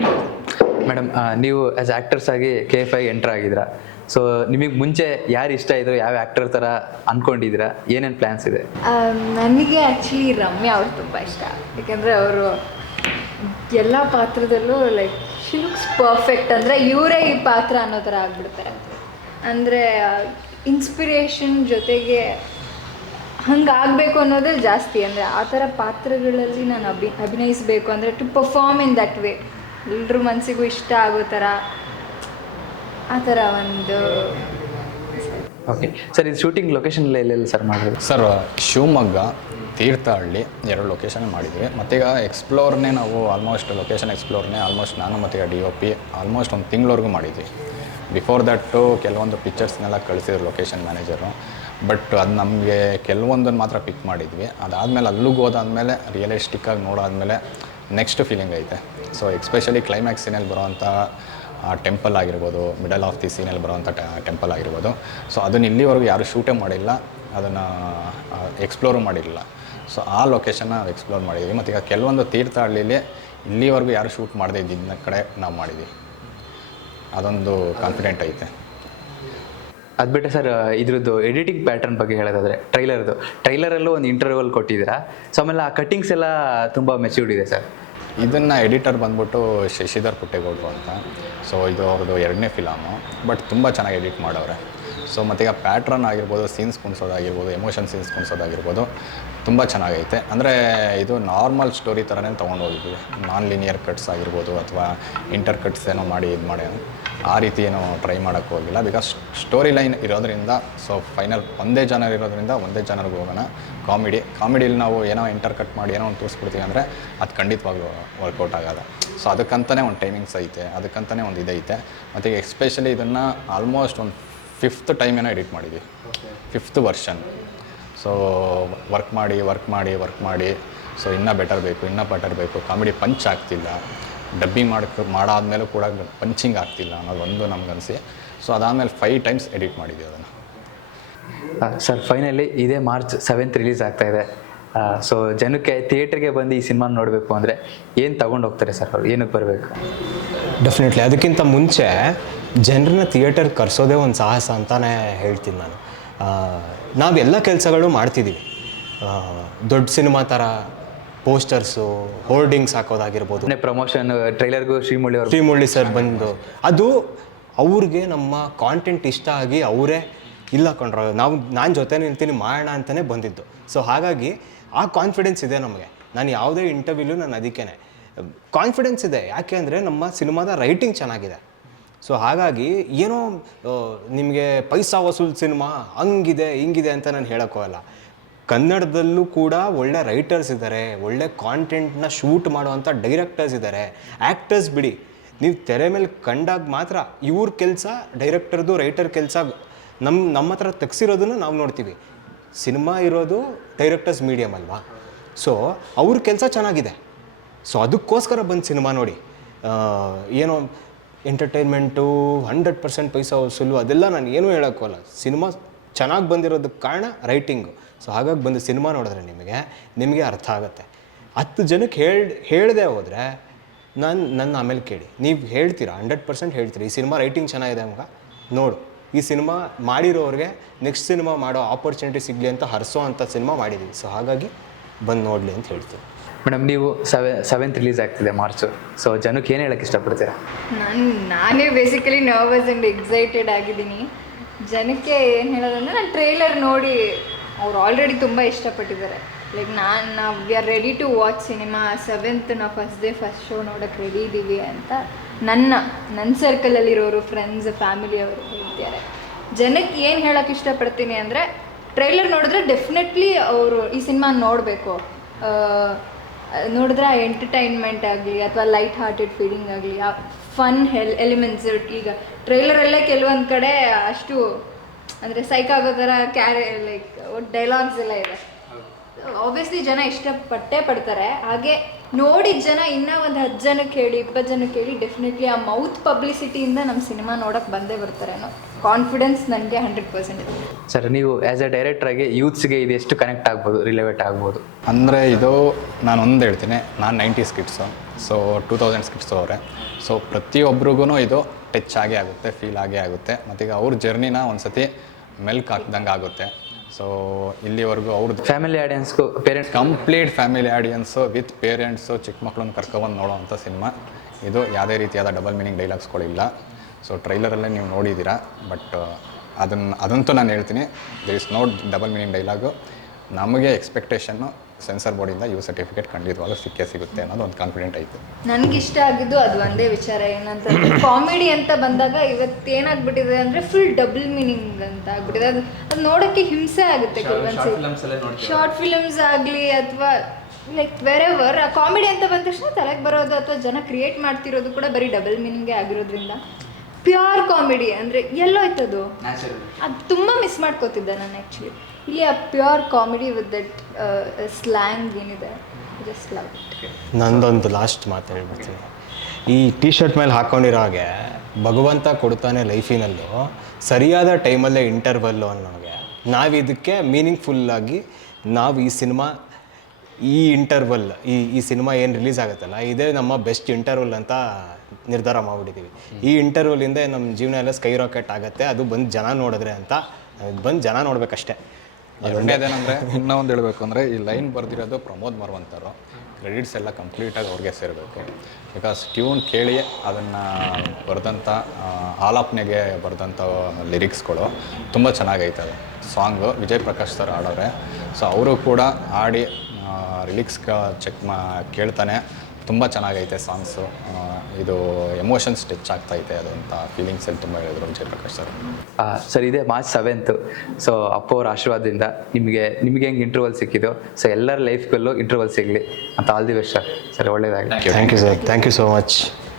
ಮೇಡಮ್ ನೀವು ಆ್ಯಸ್ ಆ್ಯಕ್ಟರ್ಸ್ ಆಗಿ ಕೆ ಎಫ್ ಐ ಎಂಟರ್ ಆಗಿದ್ದೀರಾ. ಸೊ ನಿಮಗೆ ಮುಂಚೆ ಯಾರು ಇಷ್ಟ ಇದ್ರು ಯಾವ ಆ್ಯಕ್ಟರ್ ಥರ ಅಂದ್ಕೊಂಡಿದ್ದೀರ ಏನೇನು ಪ್ಲ್ಯಾನ್ಸ್ ಇದೆ? ನನಗೆ ಆ್ಯಕ್ಚುಲಿ ರಮ್ಯಾ ಅವ್ರು ತುಂಬ ಇಷ್ಟ. ಯಾಕೆಂದರೆ ಅವರು ಎಲ್ಲ ಪಾತ್ರದಲ್ಲೂ ಲೈಕ್ ಶಿ ಲುಕ್ಸ್ ಪರ್ಫೆಕ್ಟ್ ಅಂದರೆ ಇವರೇ ಈ ಪಾತ್ರ ಅನ್ನೋ ಥರ ಆಗ್ಬಿಡ್ತಾರೆ ಅಂದರೆ ಇನ್ಸ್ಪಿರೇಷನ್ ಜೊತೆಗೆ ಹಂಗೆ ಆಗಬೇಕು ಅನ್ನೋದೇ ಜಾಸ್ತಿ. ಅಂದರೆ ಆ ಥರ ಪಾತ್ರಗಳಲ್ಲಿ ನಾನು ಅಭಿ ಅಭಿನಯಿಸಬೇಕು ಅಂದರೆ to perform in that way ಎಲ್ಲರೂ ಮನಸ್ಸಿಗೂ ಇಷ್ಟ ಆಗೋ ಥರ ಆ ಥರ ಒಂದು ಓಕೆ ಸರ್ ಇದು ಶೂಟಿಂಗ್ ಲೊಕೇಶನ್ ಎಲ್ಲೆಲ್ಲ ಸರ್ ಮಾಡಿದ್ರು ಸರ್ ಶಿವಮೊಗ್ಗ. ತೀರ್ಥಹಳ್ಳಿ ಎರಡು ಲೊಕೇಶನ್ ಮಾಡಿದ್ವಿ. ಮತ್ತೀಗ ಎಕ್ಸ್ಪ್ಲೋರ್ನೇ ನಾವು ಆಲ್ಮೋಸ್ಟ್ ಲೊಕೇಶನ್ ಎಕ್ಸ್ಪ್ಲೋರ್ನೇ ಆಲ್ಮೋಸ್ಟ್ ನಾನು ಮತ್ತು ಡಿ ಒ ಪಿ ಆಲ್ಮೋಸ್ಟ್ ಒಂದು ತಿಂಗಳವರೆಗೂ ಮಾಡಿದ್ವಿ. ಬಿಫೋರ್ ದಟ್ಟು ಕೆಲವೊಂದು ಪಿಕ್ಚರ್ಸ್ನೆಲ್ಲ ಕಳಿಸಿದ್ರು ಲೊಕೇಶನ್ ಮ್ಯಾನೇಜರು ಬಟ್ ಅದು ನಮಗೆ ಕೆಲವೊಂದನ್ನು ಮಾತ್ರ ಪಿಕ್ ಮಾಡಿದ್ವಿ. ಅದಾದಮೇಲೆ ಅಲ್ಲಿಗೆ ಹೋದಾದಮೇಲೆ ರಿಯಲಿಸ್ಟಿಕ್ಕಾಗಿ ನೋಡಾದಮೇಲೆ ನೆಕ್ಸ್ಟ್ ಫೀಲಿಂಗ್ ಐತೆ. ಸೊ ಎಕ್ಸ್ಪೆಷಲಿ ಕ್ಲೈಮ್ಯಾಕ್ಸ್ ಸೀನಲ್ಲಿ ಬರೋವಂಥ ಟೆಂಪಲ್ ಆಗಿರ್ಬೋದು ಮಿಡಲ್ ಆಫ್ ದಿ ಸೀನಲ್ಲಿ ಬರೋವಂಥ ಟೆಂಪಲ್ ಆಗಿರ್ಬೋದು. ಸೊ ಅದನ್ನು ಇಲ್ಲಿವರೆಗೂ ಯಾರೂ ಶೂಟೇ ಮಾಡಿಲ್ಲ. ಅದನ್ನು ಎಕ್ಸ್ಪ್ಲೋರು ಮಾಡಿರಲಿಲ್ಲ. ಸೊ ಆ ಲೊಕೇಶನ್ನ ನಾವು ಎಕ್ಸ್ಪ್ಲೋರ್ ಮಾಡಿದ್ದೀವಿ ಮತ್ತು ಈಗ ಕೆಲವೊಂದು ತೀರ್ಥಹಳ್ಳಿಲಿ ಇಲ್ಲಿವರೆಗೂ ಯಾರು ಶೂಟ್ ಮಾಡದೇ ಇದ್ದಿದ್ದ ಕಡೆ ನಾವು ಮಾಡಿದ್ವಿ. ಅದೊಂದು ಕಾನ್ಫಿಡೆಂಟ್ ಐತೆ. ಅದು ಬಿಟ್ಟರೆ ಸರ್ ಇದ್ರದ್ದು ಎಡಿಟಿಂಗ್ ಪ್ಯಾಟರ್ನ್ ಬಗ್ಗೆ ಹೇಳೋದಾದ್ರೆ ಟ್ರೈಲರ್ದು ಟ್ರೈಲರಲ್ಲೂ ಒಂದು ಇಂಟರ್ವಲ್ ಕೊಟ್ಟಿದ್ದೀರಾ? ಸೊ ಆಮೇಲೆ ಆ ಕಟ್ಟಿಂಗ್ಸ್ ಎಲ್ಲ ತುಂಬ ಮೆಚ್ಯೂರ್ಡ್ ಇದೆ ಸರ್ ಇದನ್ನು ಎಡಿಟರ್ ಬಂದ್ಬಿಟ್ಟು ಶಶಿಧರ್ ಪುಟ್ಟೇಗೌಡರು ಅಂತ. ಸೊ ಇದು ಅವ್ರದ್ದು ಎರಡನೇ ಫಿಲಮು ಬಟ್ ತುಂಬ ಚೆನ್ನಾಗಿ ಎಡಿಟ್ ಮಾಡವ್ರೆ. ಸೊ ಮತ್ತು ಈಗ ಪ್ಯಾಟ್ರನ್ ಆಗಿರ್ಬೋದು ಸೀನ್ಸ್ ಕುಣಿಸೋದಾಗಿರ್ಬೋದು ಎಮೋಷನ್ ಸೀನ್ಸ್ ಕುಣಿಸೋದಾಗಿರ್ಬೋದು, ತುಂಬ ಚೆನ್ನಾಗೈತೆ. ಅಂದರೆ ಇದು ನಾರ್ಮಲ್ ಸ್ಟೋರಿ ಥರನೇ ತೊಗೊಂಡು ಹೋಗಿದ್ವಿ ನಾನ್ ಲಿನಿಯರ್ ಕಟ್ಸ್ ಆಗಿರ್ಬೋದು ಅಥವಾ ಇಂಟರ್ ಕಟ್ಸ್ ಏನೋ ಮಾಡಿ ಇದು ಮಾಡಿ ಆ ರೀತಿ ಏನೋ ಟ್ರೈ ಮಾಡೋಕ್ಕೆ ಹೋಗಿಲ್ಲ. ಬಿಕಾಸ್ ಸ್ಟೋರಿ ಲೈನ್ ಇರೋದರಿಂದ ಸೊ ಫೈನಲ್ ಒಂದೇ ಜನರ್ ಇರೋದರಿಂದ ಒಂದೇ ಜನರಿಗೆ ಹೋಗೋಣ. ಕಾಮಿಡಿ ಕಾಮಿಡಿಲಿ ನಾವು ಏನೋ ಇಂಟರ್ ಕಟ್ ಮಾಡಿ ಏನೋ ಒಂದು ತೋರಿಸ್ಬಿಡ್ತೀವಿ ಅಂದರೆ ಅದು ಖಂಡಿತವಾಗ್ಲೂ ವರ್ಕೌಟ್ ಆಗೋಲ್ಲ. ಸೊ ಅದಕ್ಕಂತಲೇ ಒಂದು ಟೈಮಿಂಗ್ಸ್ ಐತೆ ಅದಕ್ಕಂತಲೇ ಒಂದು ಇದೈತೆ. ಮತ್ತು ಎಕ್ಸ್ಪೆಷಲಿ ಇದನ್ನು ಆಲ್ಮೋಸ್ಟ್ ಒಂದು ಫಿಫ್ತ್ ಟೈಮ್ ಏನೋ ಎಡಿಟ್ ಮಾಡಿದ್ವಿ. ಫಿಫ್ತ್ ವರ್ಷನ್ ಸೊ ವರ್ಕ್ ಮಾಡಿ ವರ್ಕ್ ಮಾಡಿ ವರ್ಕ್ ಮಾಡಿ. ಸೊ ಇನ್ನೂ ಬೆಟರ್ ಬೇಕು ಇನ್ನೂ ಬೆಟರ್ ಬೇಕು. ಕಾಮಿಡಿ ಪಂಚ್ ಆಗ್ತಿಲ್ಲ. ಡಬ್ಬಿಂಗ್ ಮಾಡಕ್ಕೆ ಮಾಡಾದ್ಮೇಲೂ ಕೂಡ ಪಂಚಿಂಗ್ ಆಗ್ತಿಲ್ಲ ಅನ್ನೋದು ಒಂದು ನಮ್ಗನ್ಸಿ ಸೊ ಅದಾದಮೇಲೆ ಫೈವ್ ಟೈಮ್ಸ್ ಎಡಿಟ್ ಮಾಡಿದ್ವಿ ಅದನ್ನು. ಸರ್ ಫೈನಲಿ ಇದೇ ಮಾರ್ಚ್ ಸೆವೆಂತ್ ರಿಲೀಸ್ ಆಗ್ತಾ ಇದೆ. ಸೊ ಜನಕ್ಕೆ ಥಿಯೇಟ್ರಿಗೆ ಬಂದು ಈ ಸಿನಿಮಾ ನೋಡಬೇಕು ಅಂದರೆ ಏನು ತಗೊಂಡು ಹೋಗ್ತಾರೆ ಸರ್ ಅವ್ರು? ಏನಕ್ಕೆ ಬರಬೇಕು? ಡೆಫಿನೆಟ್ಲಿ ಅದಕ್ಕಿಂತ ಮುಂಚೆ ಜನರನ್ನ ಥಿಯೇಟರ್ ಕರೆಸೋದೇ ಒಂದು ಸಾಹಸ ಅಂತಲೇ ಹೇಳ್ತೀನಿ ನಾನು. ನಾವೆಲ್ಲ ಕೆಲಸಗಳು ಮಾಡ್ತಿದ್ದೀವಿ ದೊಡ್ಡ ಸಿನಿಮಾ ಥರ ಪೋಸ್ಟರ್ಸು ಹೋರ್ಡಿಂಗ್ಸ್ ಹಾಕೋದಾಗಿರ್ಬೋದು. ಪ್ರಮೋಷನ್ ಟ್ರೈಲರ್ಗೂ ಶ್ರೀಮುಳ್ಳಿ ಅವರು ಶ್ರೀಮುಳ್ಳಿ ಸರ್ ಬಂದು. ಅದು ಅವ್ರಿಗೆ ನಮ್ಮ ಕಾಂಟೆಂಟ್ ಇಷ್ಟ ಆಗಿ ಅವರೇ ಇಲ್ಲ ಕೊಂಡ್ರ ನಾವು ನಾನು ಜೊತೆ ನಿಲ್ತೀನಿ ಮಾಡೋಣ ಅಂತಲೇ ಬಂದಿದ್ದು. ಸೊ ಹಾಗಾಗಿ ಆ ಕಾನ್ಫಿಡೆನ್ಸ್ ಇದೆ ನಮಗೆ. ನಾನು ಯಾವುದೇ ಇಂಟರ್ವ್ಯೂಲು ನಾನು ಅದಕ್ಕೇ ಕಾನ್ಫಿಡೆನ್ಸ್ ಇದೆ. ಯಾಕೆ ಅಂದರೆ ನಮ್ಮ ಸಿನಿಮಾದ ರೈಟಿಂಗ್ ಚೆನ್ನಾಗಿದೆ. ಸೊ ಹಾಗಾಗಿ ಏನೋ ನಿಮಗೆ ಪೈಸಾ ವಸೂಲ್ ಸಿನಿಮಾ ಹಂಗಿದೆ, ಹಿಂಗಿದೆ ಅಂತ ನಾನು ಹೇಳೋಕ್ಕೋಗಲ್ಲ ಕನ್ನಡದಲ್ಲೂ ಕೂಡ ಒಳ್ಳೆ ರೈಟರ್ಸ್ ಇದ್ದಾರೆ ಒಳ್ಳೆ ಕಾಂಟೆಂಟ್ನ ಶೂಟ್ ಮಾಡುವಂಥ ಡೈರೆಕ್ಟರ್ಸ್ ಇದ್ದಾರೆ ಆ್ಯಕ್ಟರ್ಸ್ ಬಿಡಿ, ನೀವು ತೆರೆ ಮೇಲೆ ಕಂಡಾಗ ಮಾತ್ರ ಇವ್ರ ಕೆಲಸ ಡೈರೆಕ್ಟರ್ದು ರೈಟರ್ ಕೆಲಸ ನಮ್ಮ ನಮ್ಮ ಹತ್ರ ತೆಗ್ಸಿರೋದನ್ನು ನಾವು ನೋಡ್ತೀವಿ. ಸಿನಿಮಾ ಇರೋದು ಡೈರೆಕ್ಟರ್ಸ್ ಮೀಡಿಯಮ್ ಅಲ್ವಾ? ಸೊ ಅವ್ರ ಕೆಲಸ ಚೆನ್ನಾಗಿದೆ. ಸೊ ಅದಕ್ಕೋಸ್ಕರ ಬಂದು ಸಿನಿಮಾ ನೋಡಿ. ಏನೋ ಎಂಟರ್ಟೈನ್ಮೆಂಟು ಹಂಡ್ರೆಡ್ ಪರ್ಸೆಂಟ್ ಪೈಸಾ ವಸೂಲು ಅದೆಲ್ಲ ನಾನು ಏನೂ ಹೇಳೋಕ್ಕಲ್ಲ ಸಿನಿಮಾ ಚೆನ್ನಾಗಿ ಬಂದಿರೋದಕ್ಕೆ ಕಾರಣ ರೈಟಿಂಗು ಸೊ ಹಾಗಾಗಿ ಬಂದು ಸಿನಿಮಾ ನೋಡಿದ್ರೆ ನಿಮಗೆ ನಿಮಗೆ ಅರ್ಥ ಆಗುತ್ತೆ. ಹತ್ತು ಜನಕ್ಕೆ ಹೇಳಿ, ಹೇಳದೆ ಹೋದರೆ, ನಾನು ನನ್ನ ಆಮೇಲೆ ಕೇಳಿ. ನೀವು ಹೇಳ್ತೀರಾ? ಹಂಡ್ರೆಡ್ ಪರ್ಸೆಂಟ್ ಹೇಳ್ತೀರಿ? ಈ ಸಿನಿಮಾ ರೈಟಿಂಗ್ ಚೆನ್ನಾಗಿದೆ ಮಗ ನೋಡು. ಈ ಸಿನಿಮಾ ಮಾಡಿರೋರಿಗೆ ನೆಕ್ಸ್ಟ್ ಸಿನಿಮಾ ಮಾಡೋ ಆಪರ್ಚುನಿಟಿ ಸಿಗಲಿ ಅಂತ ಹರಿಸೋ ಅಂಥ ಸಿನಿಮಾ ಮಾಡಿದ್ದೀವಿ ಸೊ ಹಾಗಾಗಿ ಬಂದು ನೋಡಲಿ ಅಂತ ಹೇಳ್ತೀನಿ. ಮೇಡಮ್ ನೀವು ಸೆವೆ ಸೆವೆಂತ್ ರಿಲೀಸ್ ಆಗ್ತಿದೆ ಮಾರ್ಚು ಸೊ ಜನಕ್ಕೆ ಏನು ಹೇಳಕ್ಕೆ ಇಷ್ಟಪಡ್ತೀರಾ? ನಾನು, ನಾನೇ ಬೇಸಿಕಲಿ ನರ್ವಸ್ ಅಂಡ್ ಎಕ್ಸೈಟೆಡ್ ಆಗಿದ್ದೀನಿ. ಜನಕ್ಕೆ ಏನು ಹೇಳೋದಂದ್ರೆ ನಾನು ಟ್ರೈಲರ್ ನೋಡಿ ಅವ್ರು ಆಲ್ರೆಡಿ ತುಂಬ ಇಷ್ಟಪಟ್ಟಿದ್ದಾರೆ. ಲೈಕ್ ನಾನು, ನಾವು we are ready to watch cinema seventh ನಾವು ಫಸ್ಟ್ ಡೇ ಫಸ್ಟ್ ಶೋ ನೋಡೋಕ್ಕೆ ರೆಡಿ ಇದ್ದೀವಿ ಅಂತ ನನ್ನ ನನ್ನ ಸರ್ಕಲಲ್ಲಿರೋರು ಫ್ರೆಂಡ್ಸ್ ಫ್ಯಾಮಿಲಿಯವರು ಹೇಳ್ತಿದ್ದಾರೆ. ಜನಕ್ಕೆ ಏನು ಹೇಳೋಕ್ಕೆ ಇಷ್ಟಪಡ್ತೀನಿ ಅಂದರೆ ಟ್ರೈಲರ್ ನೋಡಿದ್ರೆ ಡೆಫಿನೆಟ್ಲಿ ಅವರು ಈ ಸಿನಿಮಾ ನೋಡಬೇಕು. ನೋಡಿದ್ರೆ ಎಂಟರ್ಟೈನ್ಮೆಂಟ್ ಆಗಲಿ ಅಥವಾ ಲೈಟ್ ಹಾರ್ಟೆಡ್ ಫೀಲಿಂಗ್ ಆಗಲಿ, ಆ ಫನ್ ಹೆಲ್ ಎಲಿಮೆಂಟ್ಸ್ ಈಗ ಟ್ರೈಲರಲ್ಲೇ ಕೆಲವೊಂದು ಕಡೆ ಅಷ್ಟು ಅಂದರೆ ಸೈಕ್ ಆಗೋ ಥರ ಕ್ಯಾರೆ ಲೈಕ್ ಡೈಲಾಗ್ಸ್ ಎಲ್ಲ ಇದೆ. ಆಬ್ವಿಯಸ್ಲಿ ಜನ ಇಷ್ಟಪಟ್ಟೇ ಪಡ್ತಾರೆ. ಹಾಗೆ ನೋಡಿದ ಜನ ಇನ್ನೂ ಒಂದು ಹತ್ತು ಜನಕ್ಕೆ ಹೇಳಿ, ಇಪ್ಪತ್ತು ಜನಕ್ಕೆ ಹೇಳಿ ಡೆಫಿನೆಟ್ಲಿ ಆ ಮೌತ್ ಪಬ್ಲಿಸಿಟಿಯಿಂದ ನಮ್ಮ ಸಿನಿಮಾ ನೋಡೋಕ್ಕೆ ಬಂದೇ ಬರ್ತಾರೆ ಅನ್ನೋ ಕಾನ್ಫಿಡೆನ್ಸ್ ನನಗೆ ಹಂಡ್ರೆಡ್ ಪರ್ಸೆಂಟ್ ಇದೆ. ಸರ್ ನೀವು ಆ್ಯಸ್ ಅ ಡೈರೆಕ್ಟರ್ ಆಗಿ ಯೂತ್ಸ್ಗೆ ಇದು ಎಷ್ಟು ಕನೆಕ್ಟ್ ಆಗ್ಬೋದು ರಿಲೇವೇಟ್ ಆಗ್ಬೋದು? ಅಂದರೆ ಇದು ನಾನು ಒಂದು ಹೇಳ್ತೀನಿ ನಾನು ninety skits so two thousand skits ಅವರೇ. ಸೊ ಪ್ರತಿಯೊಬ್ಬರಿಗೂ ಇದು ಟಚ್ ಆಗೇ ಆಗುತ್ತೆ ಫೀಲ್ ಆಗೇ ಆಗುತ್ತೆ. ಮತ್ತೀಗ ಈಗ ಅವ್ರ ಜರ್ನಿನ ಒಂದು ಸತಿ ಮೆಲ್ಕ್ ಹಾಕ್ದಂಗೆ ಆಗುತ್ತೆ. ಸೊ ಇಲ್ಲಿವರೆಗೂ ಅವ್ರದ್ದು family ಆಡಿಯನ್ಸ್ಗು parents complete family audience with parents ಚಿಕ್ಕ ಮಕ್ಕಳನ್ನ ಕರ್ಕೊಬಂದು ನೋಡೋ ಅಂಥ ಸಿನಿಮಾ ಇದು ಯಾವುದೇ ರೀತಿಯಾದ ಡಬಲ್ ಮೀನಿಂಗ್ ಡೈಲಾಗ್ಸ್ಗಳಿಲ್ಲ ಸೊ ಟ್ರೈಲರಲ್ಲೇ ನೀವು ನೋಡಿದ್ದೀರಾ ಬಟ್ ಅದನ್ನು ಅದಂತೂ ನಾನು ಹೇಳ್ತೀನಿ. There is no double meaning dialogue ನಮಗೆ ಎಕ್ಸ್ಪೆಕ್ಟೇಷನ್ನು ಸೆನ್ಸರ್ ಬೋರ್ಡಿಂದ ಯು ಸರ್ಟಿಫಿಕೇಟ್ ಖಂಡಿತವಾಗ್ಲೂ ಸಿಕ್ಕೇ ಸಿಗುತ್ತೆ ಅನ್ನೋದು ಒಂದು ಕಾನ್ಫಿಡೆಂಟ್ ಆಯಿತು ನನಗೆ ಇಷ್ಟ ಆಗಿದ್ದು ಅದು ಒಂದೇ ವಿಚಾರ ಏನಂತಂದ್ರೆ ಕಾಮಿಡಿ ಅಂತ ಬಂದಾಗ ಇವತ್ತು ಏನಾಗ್ಬಿಟ್ಟಿದೆ ಅಂದರೆ ಫುಲ್ ಡಬಲ್ ಮೀನಿಂಗ್ ಅಂತ ಆಗ್ಬಿಟ್ಟಿದೆ. ಅದು ಅದು ನೋಡೋಕ್ಕೆ ಹಿಂಸೆ ಆಗುತ್ತೆ ಶಾರ್ಟ್ ಫಿಲಮ್ಸ್ ಆಗಲಿ ಅಥವಾ ಲೈಕ್ ವೆರೆವರ್ ಆ ಕಾಮಿಡಿ ಅಂತ ಬಂದ ತಕ್ಷಣ ತಲೆಗೆ ಬರೋದು ಅಥವಾ ಜನ ಕ್ರಿಯೇಟ್ ಮಾಡ್ತಿರೋದು ಕೂಡ ಬರೀ ಡಬಲ್ ಮೀನಿಂಗೇ ಆಗಿರೋದ್ರಿಂದ. ಪ್ಯೂರ್ ಕಾಮಿಡಿ ಅಂದರೆ ಎಲ್ಲೋಯ್ತದು? ಅದು ತುಂಬ ಮಿಸ್ ಮಾಡ್ಕೋತಿದ್ದೆ ನಾನು ಆ್ಯಕ್ಚುಲಿ ಇಲ್ಲಿ ಆ pure comedy with that slang ಏನಿದೆ ಜಸ್ಟ್ ಲವ್ ಇಟ್ ನಂದೊಂದು ಲಾಸ್ಟ್ ಮಾತು ಹೇಳ್ಬಿಡ್ತೀನಿ. ಈ ಟಿ ಶರ್ಟ್ ಮೇಲೆ ಹಾಕ್ಕೊಂಡಿರೋ ಹಾಗೆ ಭಗವಂತ ಕೊಡ್ತಾನೆ ಲೈಫಿನಲ್ಲೂ ಸರಿಯಾದ ಟೈಮಲ್ಲೇ ಇಂಟರ್ವಲ್ಲು ಅನ್ನೋಗೆ ನಾವು ಇದಕ್ಕೆ ಮೀನಿಂಗ್ಫುಲ್ಲಾಗಿ ನಾವು ಈ ಸಿನಿಮಾ ಈ ಇಂಟರ್ವಲ್ ಈ ಈ ಸಿನಿಮಾ ಏನು ರಿಲೀಸ್ ಆಗುತ್ತಲ್ಲ ಇದೇ ನಮ್ಮ ಬೆಸ್ಟ್ ಇಂಟರ್ವಲ್ ಅಂತ ನಿರ್ಧಾರ ಮಾಡಿಬಿಟ್ಟಿದ್ದೀವಿ. ಈ ಇಂಟರ್ವ್ಯೂಲಿಂದ ನಮ್ಮ ಜೀವನ ಎಲ್ಲ ಸ್ಕೈ ರಾಕೆಟ್ ಆಗುತ್ತೆ, ಅದು ಬಂದು ಜನ ನೋಡಿದ್ರೆ ಅಂತ. ಬಂದು ಜನ ನೋಡಬೇಕಷ್ಟೇ. ಎರಡನೇದೇನೆಂದರೆ ಇನ್ನೂ ಒಂದು ಹೇಳಬೇಕು ಅಂದರೆ, ಈ ಲೈನ್ ಬರೆದಿರೋದು ಪ್ರಮೋದ್ ಮರ್ವಂತರು ಕ್ರೆಡಿಟ್ಸ್ ಎಲ್ಲ ಕಂಪ್ಲೀಟಾಗಿ ಅವ್ರಿಗೆ ಸೇರಬೇಕು. ಬಿಕಾಸ್ ಟ್ಯೂನ್ ಕೇಳಿ ಅದನ್ನು ಬರೆದಂಥ ಆಲಾಪ್ನೆಗೆ ಬರೆದಂಥ ಲಿರಿಕ್ಸ್ಗಳು ತುಂಬ ಚೆನ್ನಾಗೈತೆ ಅದು ಸಾಂಗು ವಿಜಯ್ ಪ್ರಕಾಶ್ ಸರ್ ಹಾಡೋರೆ. ಸೊ ಅವರು ಕೂಡ ಹಾಡಿ ರಿಲಿಕ್ಸ್ ಚೆಕ್ ಮಾ, ಕೇಳ್ತಾನೆ. ತುಂಬ ಚೆನ್ನಾಗೈತೆ ಸಾಂಗ್ಸು ಇದು ಎಮೋಷನ್ಸ್ ಟಚ್ ಇದೆ ಅದು ಅಂತ ಫೀಲಿಂಗ್ಸ್ ಅಲ್ಲಿ ತುಂಬ ಹೇಳಿದರು ವಿಜಯ್ ಪ್ರಕಾಶ್ ಸರ್. ಸರ್ ಇದೆ ಮಾರ್ಚ್ ಸೆವೆಂತು ಸೊ ಅಪ್ಪ ಅವ್ರ ಆಶೀರ್ವಾದದಿಂದ ನಿಮಗೆ ನಿಮಗೆ ಹೆಂಗೆ ಇಂಟರ್ವಲ್ ಸಿಕ್ಕಿದೋ ಸೊ ಎಲ್ಲರ ಲೈಫ್ಗಲ್ಲೂ ಇಂಟರ್ವಲ್ ಸಿಗಲಿ ಅಂತ all the best sir sir ಒಳ್ಳೇದಾಗಲಿ. Thank you sir thank you so much